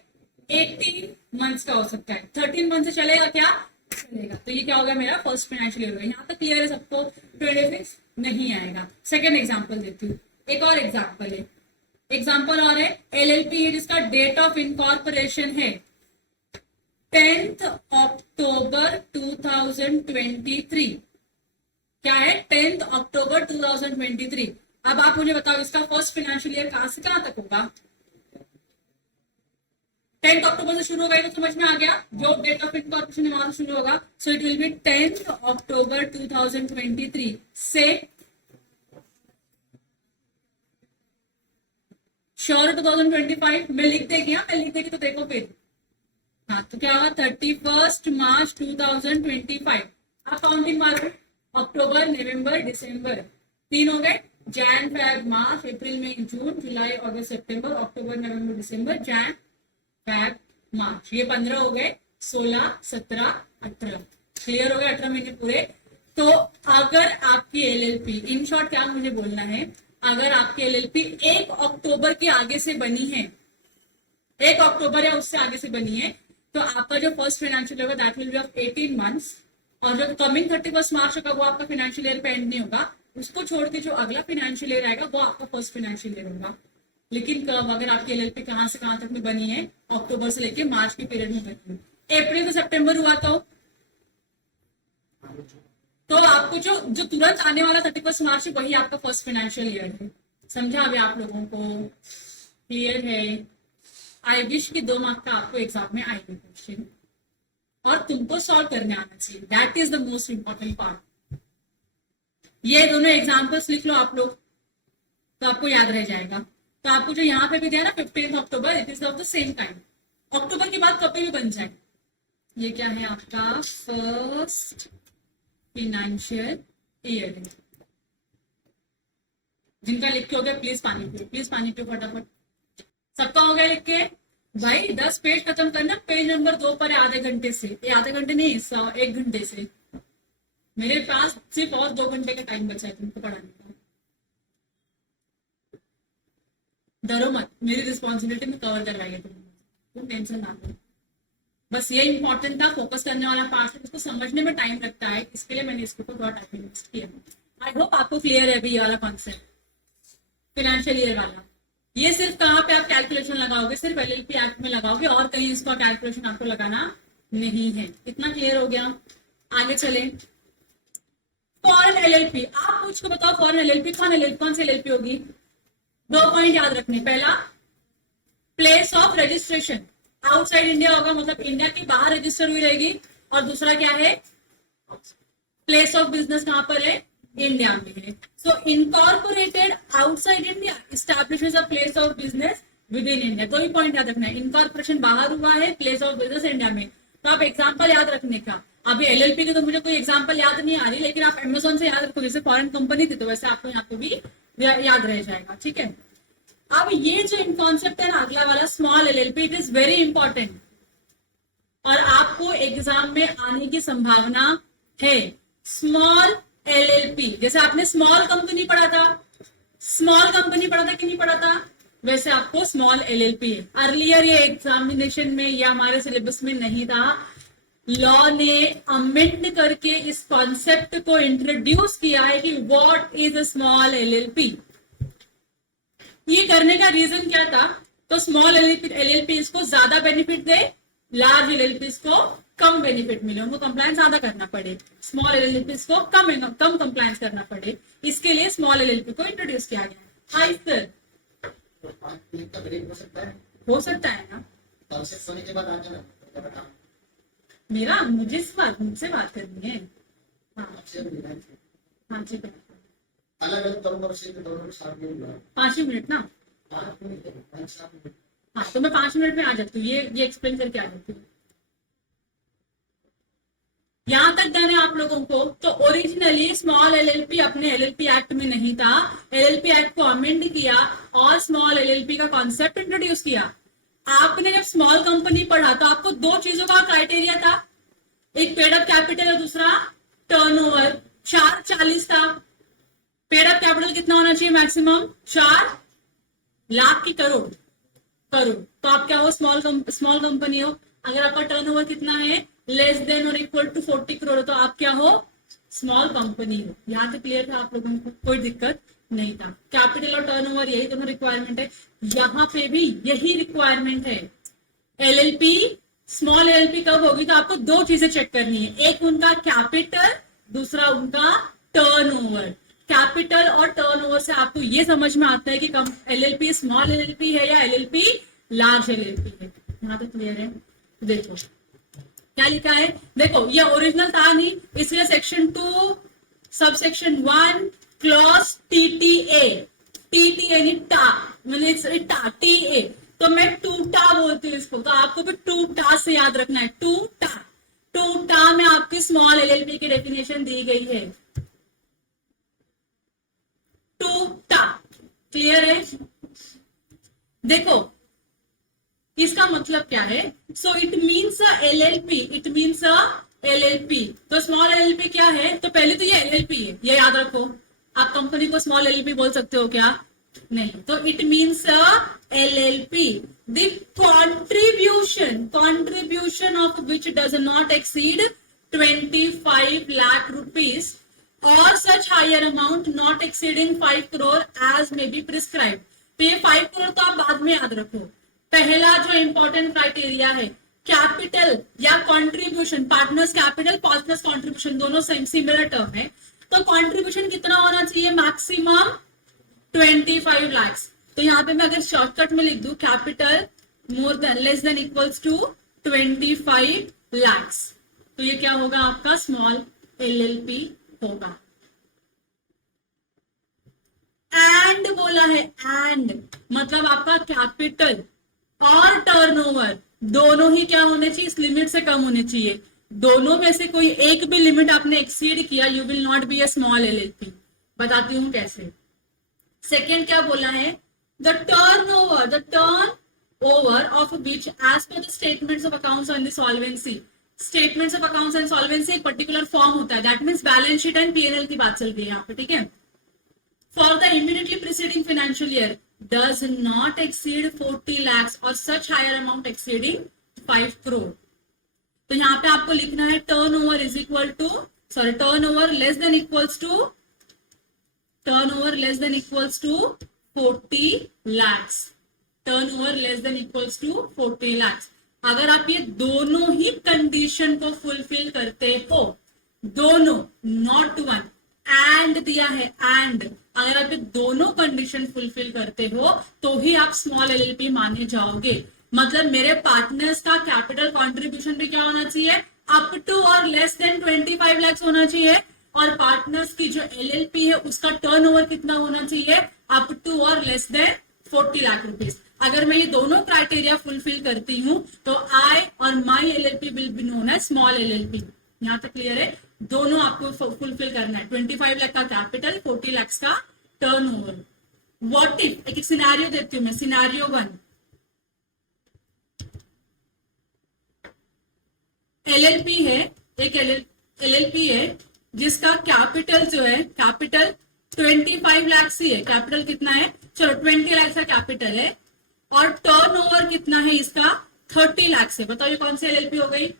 18 मंथ्स का हो सकता है। 13 मंथ से चलेगा क्या? चलेगा। तो ये क्या होगा? मेरा फर्स्ट फाइनेंशियल ईयर होगा। यहाँ तक क्लियर है सबको? 26 नहीं आएगा। सेकेंड एग्जाम्पल देती हूँ, एक और एग्जाम्पल है, एग्जाम्पल और है एलएलपी है जिसका डेट ऑफ इनकॉर्पोरेशन है 10th अक्टूबर 2023। क्या है? 10th अक्टूबर 2023। अब आप मुझे बताओ इसका फर्स्ट फाइनेंशियल ईयर कहां से कहां तक होगा? 10th अक्टूबर से शुरू होगा, तो समझ में आ गया? जो डेट ऑफ इनकॉर्पोरेशन है वहां से शुरू होगा। So it will be 10th अक्टूबर 2023 से श्योर 2025 में लिख देगी। हाँ, मैं लिख देगी तो देखो फिर। हाँ, तो क्या होगा? 31 मार्च 2025। आप काउंटिंग मारो, अक्टूबर, नवंबर, दिसंबर, 3 हो गए। जैन, फेब, मार्च, अप्रैल, मई, जून, जुलाई, अगस्त, सितंबर, अक्टूबर, नवंबर, दिसंबर, जैन, फेब, मार्च, ये 15 हो गए। 16, 17, 18 क्लियर हो गए? 18 महीने पूरे। तो अगर आपकी एलएलपी, इन शॉर्ट क्या मुझे बोलना है, अगर आपकी एलएलपी 1 अक्टूबर के आगे से बनी है, 1 अक्टूबर या उससे आगे से बनी है, तो आपका जो फर्स्ट फाइनेंशियल ईयर होगा that will B of 18 months. और जो कमिंग 31 मार्च का वो आपका फाइनेंशियल ईयर पे एंड नहीं होगा, उसको छोड़ के जो अगला फाइनेंशियल ईयर आएगा वो आपका फर्स्ट फाइनेंशियल ईयर होगा। लेकिन कब? अगर आपकी एलएलपी कहां से कहां तक में बनी है? अक्टूबर से लेके मार्च के पीरियड में बनी है। अप्रैल से सितंबर हुआ तो आपको जो तुरंत आने वाला 31 मार्च है वही आपका फर्स्ट फाइनेंशियल ईयर है। समझा अभी आप लोगों को? क्लियर है? आई विश कि 2 मार्क का आपको एग्जाम में आएगा क्वेश्चन और तुमको सॉल्व करने आना चाहिए। That is the most important part. ये दोनों एग्जाम्पल्स लिख लो आप लोग तो आपको याद रह जाएगा। तो आपको जो यहाँ पे भी दिया ना 15 October, it is of the same time. अक्टूबर के बाद कभी भी बन जाए। ये क्या है? आपका फर्स्ट फाइनेंशियल ईयर है। जिनका लिख के हो गया प्लीज पानी पियो, प्लीज पानी पियो फटाफट। सबका हो गया लिख के? भाई 10 पेज खत्म करना, पेज नंबर 2 पर है आधे घंटे से। ये आधे घंटे नहीं, 1 घंटे से। मेरे पास सिर्फ और 2 घंटे का टाइम बचा है तुमको पढ़ाने का। डरो मत, मेरी रिस्पॉन्सिबिलिटी में कवर करवाइए तुम टेंशन ना लो। बस ये इंपॉर्टेंट था, फोकस करने वाला पार्ट है, इसको समझने में टाइम लगता है, इसके लिए मैंने इसको थोड़ा टाइम इन्वेस्ट किया। आई होप आपको क्लियर है अभी ये वाला कॉन्सेप्ट फाइनेंशियल ईयर वाला। ये सिर्फ कहाँ पे आप कैलकुलेशन लगाओगे? सिर्फ एलएलपी एक्ट में लगाओगे और कहीं इसका कैलकुलेशन आपको लगाना नहीं है। इतना क्लियर हो गया? आगे चले। फॉरेन एलएलपी, आप मुझको बताओ फॉरेन एलएलपी कौन सी एलएलपी होगी? 2 पॉइंट याद रखने। पहला, place of registration outside India होगा, मतलब इंडिया के बाहर रजिस्टर हुई रहेगी। और दूसरा क्या है? प्लेस ऑफ बिजनेस कहां पर है? इंडिया में है। So incorporated outside India establishes a place of business within India. 2 ही पॉइंट याद रखना है, इनकॉर्पोरेशन बाहर हुआ है, प्लेस ऑफ बिजनेस इंडिया में। तो आप एग्जाम्पल याद रखने का। अभी एलएलपी की तो मुझे कोई एग्जाम्पल याद नहीं आ रही, लेकिन आप अमेजोन से याद रखो, जैसे फॉरेन कंपनी थी तो वैसे आपको यहाँ पे भी याद रह जाएगा। ठीक है? अब ये जो इन कॉन्सेप्ट है ना अगला वाला small LLP, it is very important और आपको एग्जाम में आने की संभावना है। स्मॉल एलएलपी, जैसे आपने स्मॉल कंपनी पढ़ा था, स्मॉल कंपनी पढ़ा था कि नहीं पढ़ा था, वैसे आपको स्मॉल एलएलपी है। अर्लियर ये एग्जामिनेशन में या हमारे सिलेबस में नहीं था। लॉ ने अमेंड करके इस कॉन्सेप्ट को इंट्रोड्यूस किया है कि what is a small LLP. ये करने का रीजन क्या था? तो स्मॉल एलएलपी इसको ज्यादा बेनिफिट दे, लार्ज एलएलपी को कम बेनिफिट मिले, उनको कंप्लायंस ज्यादा करना पड़े, स्मॉल एलएलपी को कम कंप्लायंस करना पड़े, इसके लिए स्मॉल एलएलपी को इंट्रोड्यूस किया गया। हाई सर, हो सकता है ना? के बाद आ जाना मेरा मुझसे बात करनी है। हाँ हाँ ठीक है, अलग अलग दोनों से दोनों साथ में 5 मिनट ना। हाँ तो मैं 5 मिनट में आ जाती हूँ, ये एक्सप्लेन करके आ जाती हूँ। यहां तक जाने आप लोगों को। तो ओरिजिनली स्मॉल एलएलपी अपने एलएलपी एक्ट में नहीं था, एलएलपी एक्ट को अमेंड किया और स्मॉल एलएलपी का कॉन्सेप्ट इंट्रोड्यूस किया। आपने जब स्मॉल कंपनी पढ़ा तो आपको 2 चीजों का क्राइटेरिया था, एक पेड अप कैपिटल और दूसरा टर्नओवर। 440 था। पेड अप कैपिटल कितना होना चाहिए? मैक्सिमम 4 लाख की करोड़। करोड़, तो आप क्या हो, स्मॉल कंपनी हो। अगर आपका टर्नओवर कितना है, लेस देन और इक्वल टू 40 करोड़, तो आप क्या हो, स्मॉल कंपनी हो। यहाँ तक क्लियर था आप लोगों को, कोई दिक्कत नहीं था। कैपिटल और टर्नओवर यही दोनों रिक्वायरमेंट है, यहाँ पे भी यही रिक्वायरमेंट है। एलएलपी, स्मॉल एलएलपी कब होगी, तो आपको दो चीजें चेक करनी है, एक उनका कैपिटल, दूसरा उनका टर्नओवर। कैपिटल और टर्नओवर से आपको ये समझ में आता है कि एलएलपी स्मॉल एलएलपी है या एलएलपी लार्ज एलएलपी है। यहाँ तो क्लियर है। देखो क्या लिखा है, देखो ये ओरिजिनल था नहीं, इसलिए section 2 subsection 1 clause TTA, TTA नहीं टा, मैंने टा टीए, तो मैं टूटा बोलती हूँ इसको, तो आपको भी टूटा से याद रखना है। टूटा, टूटा में आपकी स्मॉल एलएलपी की डेफिनेशन दी गई है। टूटा, क्लियर है। देखो इसका मतलब क्या है, so it means LLP, it means LLP. तो स्मॉल एलएलपी क्या है, तो पहले तो ये एलएलपी है, ये याद रखो। आप कंपनी को स्मॉल एलएलपी बोल सकते हो क्या, नहीं, तो it means LLP the contribution of which does not exceed 25 lakh rupees or such higher amount not exceeding 5 crore as may be prescribed। तो ये 5 करोड़ तो आप बाद में याद रखो। पहला जो इंपॉर्टेंट क्राइटेरिया है, कैपिटल या contribution, partners capital partners contribution दोनों सेम सिमिलर टर्म है, तो कंट्रीब्यूशन कितना होना चाहिए, मैक्सिमम 25 लाख। तो यहाँ पे मैं अगर शॉर्टकट में लिख दूं, capital more than less than equals to 25 lakh, तो ये क्या होगा, आपका स्मॉल एलएलपी होगा। एंड बोला है, एंड मतलब आपका कैपिटल और टर्नओवर दोनों ही क्या होने चाहिए, इस लिमिट से कम होने चाहिए। दोनों में से कोई एक भी लिमिट आपने एक्सीड किया, you will not be a small LLP. बताती हूं कैसे। सेकेंड क्या बोला है, the turnover of which as per the statements of accounts and the solvency. Statements of accounts and solvency एक पर्टिकुलर फॉर्म होता है, that means balance sheet and PNL की बात चल रही है यहाँ पे, ठीक है। For the immediately preceding financial year does not exceed 40 lakhs or such higher amount exceeding 5 crore। तो यहाँ पे आपको लिखना है turnover is equal to, sorry turnover less than equals to 40 lakhs, turnover less than equals to 40 lakhs। अगर आप ये दोनों ही कंडीशन को फुलफिल करते हो, दोनों, नॉट वन, एंड दिया है, एंड अगर आप ये दोनों कंडीशन फुलफिल करते हो तो ही आप स्मॉल एलएलपी माने जाओगे। मतलब मेरे पार्टनर्स का कैपिटल कंट्रीब्यूशन भी क्या होना चाहिए, अप टू और लेस देन 25 लाख होना चाहिए, और पार्टनर्स की जो एलएलपी है उसका टर्नओवर कितना होना चाहिए, अप टू और लेस देन 40 लाख रुपीज। अगर मैं ये दोनों क्राइटेरिया फुलफिल करती हूं तो आई और my LLP will be known as small LLP. यहां तक क्लियर है, दोनों आपको फुलफिल करना है, 25 लाख का कैपिटल, 40 लाख का टर्नओवर। व्हाट इफ, एक सिनेरियो देती हूं मैं, सिनेरियो 1, एलएलपी है, एक एलएलपी है जिसका कैपिटल जो है, कैपिटल 25 लाख ही है, कैपिटल कितना है, चलो 20 लाख का कैपिटल है, और टर्नओवर कितना है इसका, 30 लाख से। बताओ ये कौन सी एलएलपी हो गई,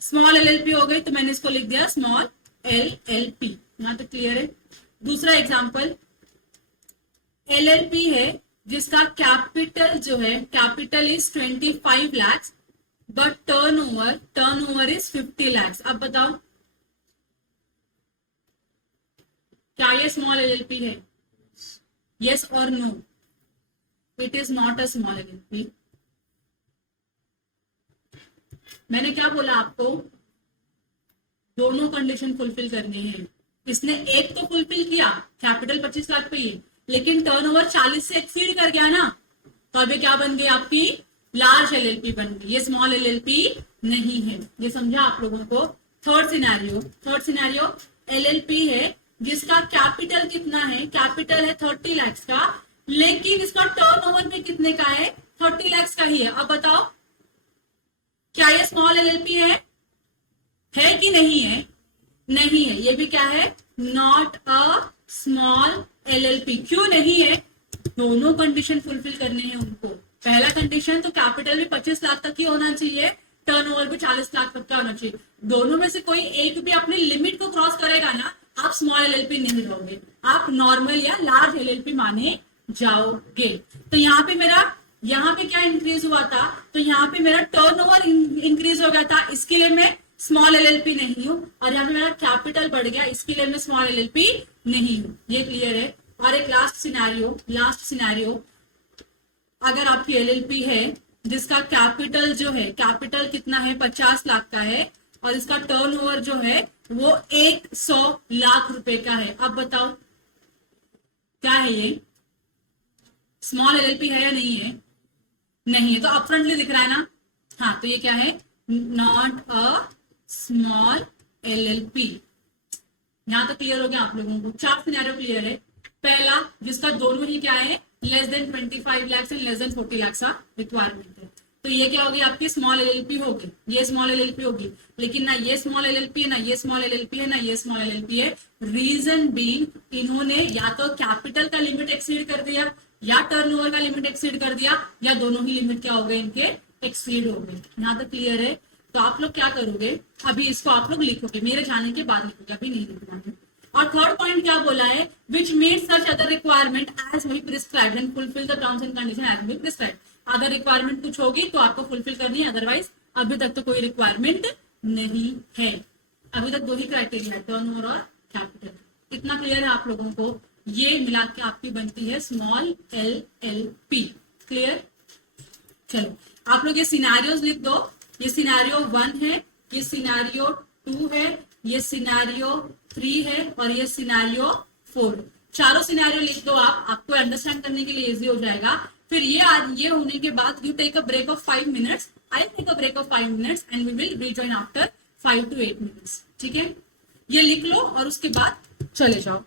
स्मॉल एलएलपी हो गई, तो मैंने इसको लिख दिया स्मॉल एलएलपी। यहां तक क्लियर है। दूसरा एग्जांपल, एलएलपी है जिसका कैपिटल जो है, capital is 25 lakh but turnover is 50 lakh. अब बताओ क्या ये स्मॉल एलएलपी है, यस और no, it is not a small LLP. मैंने क्या बोला आपको, दोनों कंडीशन फुलफिल करनी है। इसने एक तो फुलफिल किया, कैपिटल 25 लाख पे ही, लेकिन टर्नओवर 40 से एक्सीड कर गया ना, तो अभी क्या बन गई आपकी, लार्ज एलएलपी बन गई, ये स्मॉल एलएलपी नहीं है। ये समझा आप लोगों को। थर्ड सिनेरियो, एलएलपी है जिसका कैपिटल कितना है, कैपिटल है 30 लाख का, लेकिन इसका टर्नओवर भी कितने का है, 30 लाख का ही है। अब बताओ क्या ये स्मॉल एलएलपी है कि नहीं है, नहीं है, ये भी क्या है, नॉट अ स्मॉल एलएलपी। क्यों नहीं है, दोनों कंडीशन फुलफिल करने हैं उनको, पहला कंडीशन तो कैपिटल भी 25 लाख तक ही होना चाहिए, टर्नओवर भी 40 लाख तक का होना चाहिए। दोनों में से कोई एक भी अपनी लिमिट को क्रॉस करेगा ना, आप स्मॉल एलएलपी नहीं रहोगे, आप नॉर्मल या लार्ज एलएलपी माने जाओगे। तो यहाँ पे क्या इंक्रीज हुआ था, तो यहाँ पे मेरा टर्नओवर इंक्रीज हो गया था, इसके लिए मैं स्मॉल एलएलपी नहीं हूं, और यहाँ पे मेरा कैपिटल बढ़ गया, इसके लिए मैं स्मॉल एलएलपी नहीं हूं। ये क्लियर है। और एक लास्ट सिनेरियो, अगर आपकी एलएलपी है जिसका कैपिटल जो है, कैपिटल कितना है 50 लाख का है, और इसका टर्नओवर जो है वो 100 लाख रुपए का है। अब बताओ क्या है ये, स्मॉल एलएलपी है या नहीं है? नहीं है, तो अपफ्रंटली दिख रहा है ना। हाँ, तो ये क्या है, नॉट अ स्मॉल एलएलपी। यहां तो क्लियर हो गया आप लोगों को, 4 सिनेरियो क्लियर है। पहला जिसका दोनों ही क्या है, less than 25 lakh and less than 40 lakh का रिक्वायरमेंट है, तो ये क्या होगी, आपकी स्मॉल एलएलपी होगी, ये स्मॉल एलएलपी होगी। लेकिन ना ये स्मॉल एलएलपी है, ना ये स्मॉल एलएलपी है, ना ये स्मॉल एलएलपी है। रीजन बीइंग इन्होंने या तो कैपिटल का लिमिट एक्सीड कर दिया, या टर्नओवर का लिमिट एक्सीड कर दिया, या दोनों ही लिमिट क्या हो गए इनके, एक्सीड हो गए। यहाँ तक क्लियर है। तो आप लोग क्या करोगे, अभी इसको आप लोग लिखोगे, मेरे जाने के बाद लिखोगे, अभी नहीं लिखना है। और थर्ड पॉइंट क्या बोला है, which meet such other requirement as we prescribed and fulfil the terms and condition as we prescribed. Other requirement कुछ होगी तो आपको फुलफिल करनी है, अदरवाइज अभी तक तो कोई रिक्वायरमेंट नहीं है। अभी तक 2 ही क्राइटेरिया है, टर्नओवर और कैपिटल। इतना क्लियर है आप लोगों को। ये मिला के आपकी बनती है स्मॉल एलएलपी। क्लियर। चलो आप लोग ये सिनेरियोज लिख दो। ये सिनेरियो 1 है, ये सिनेरियो 2 है, ये सिनेरियो 3 है, और ये सिनेरियो 4। चारों सिनेरियो लिख दो आप, आपको अंडरस्टैंड करने के लिए इजी हो जाएगा। फिर ये होने के बाद you take a break of 5 minutes, I take a break of 5 minutes and we will rejoin after 5 to 8 minutes. ठीक है, ये लिख लो और उसके बाद चले जाओ।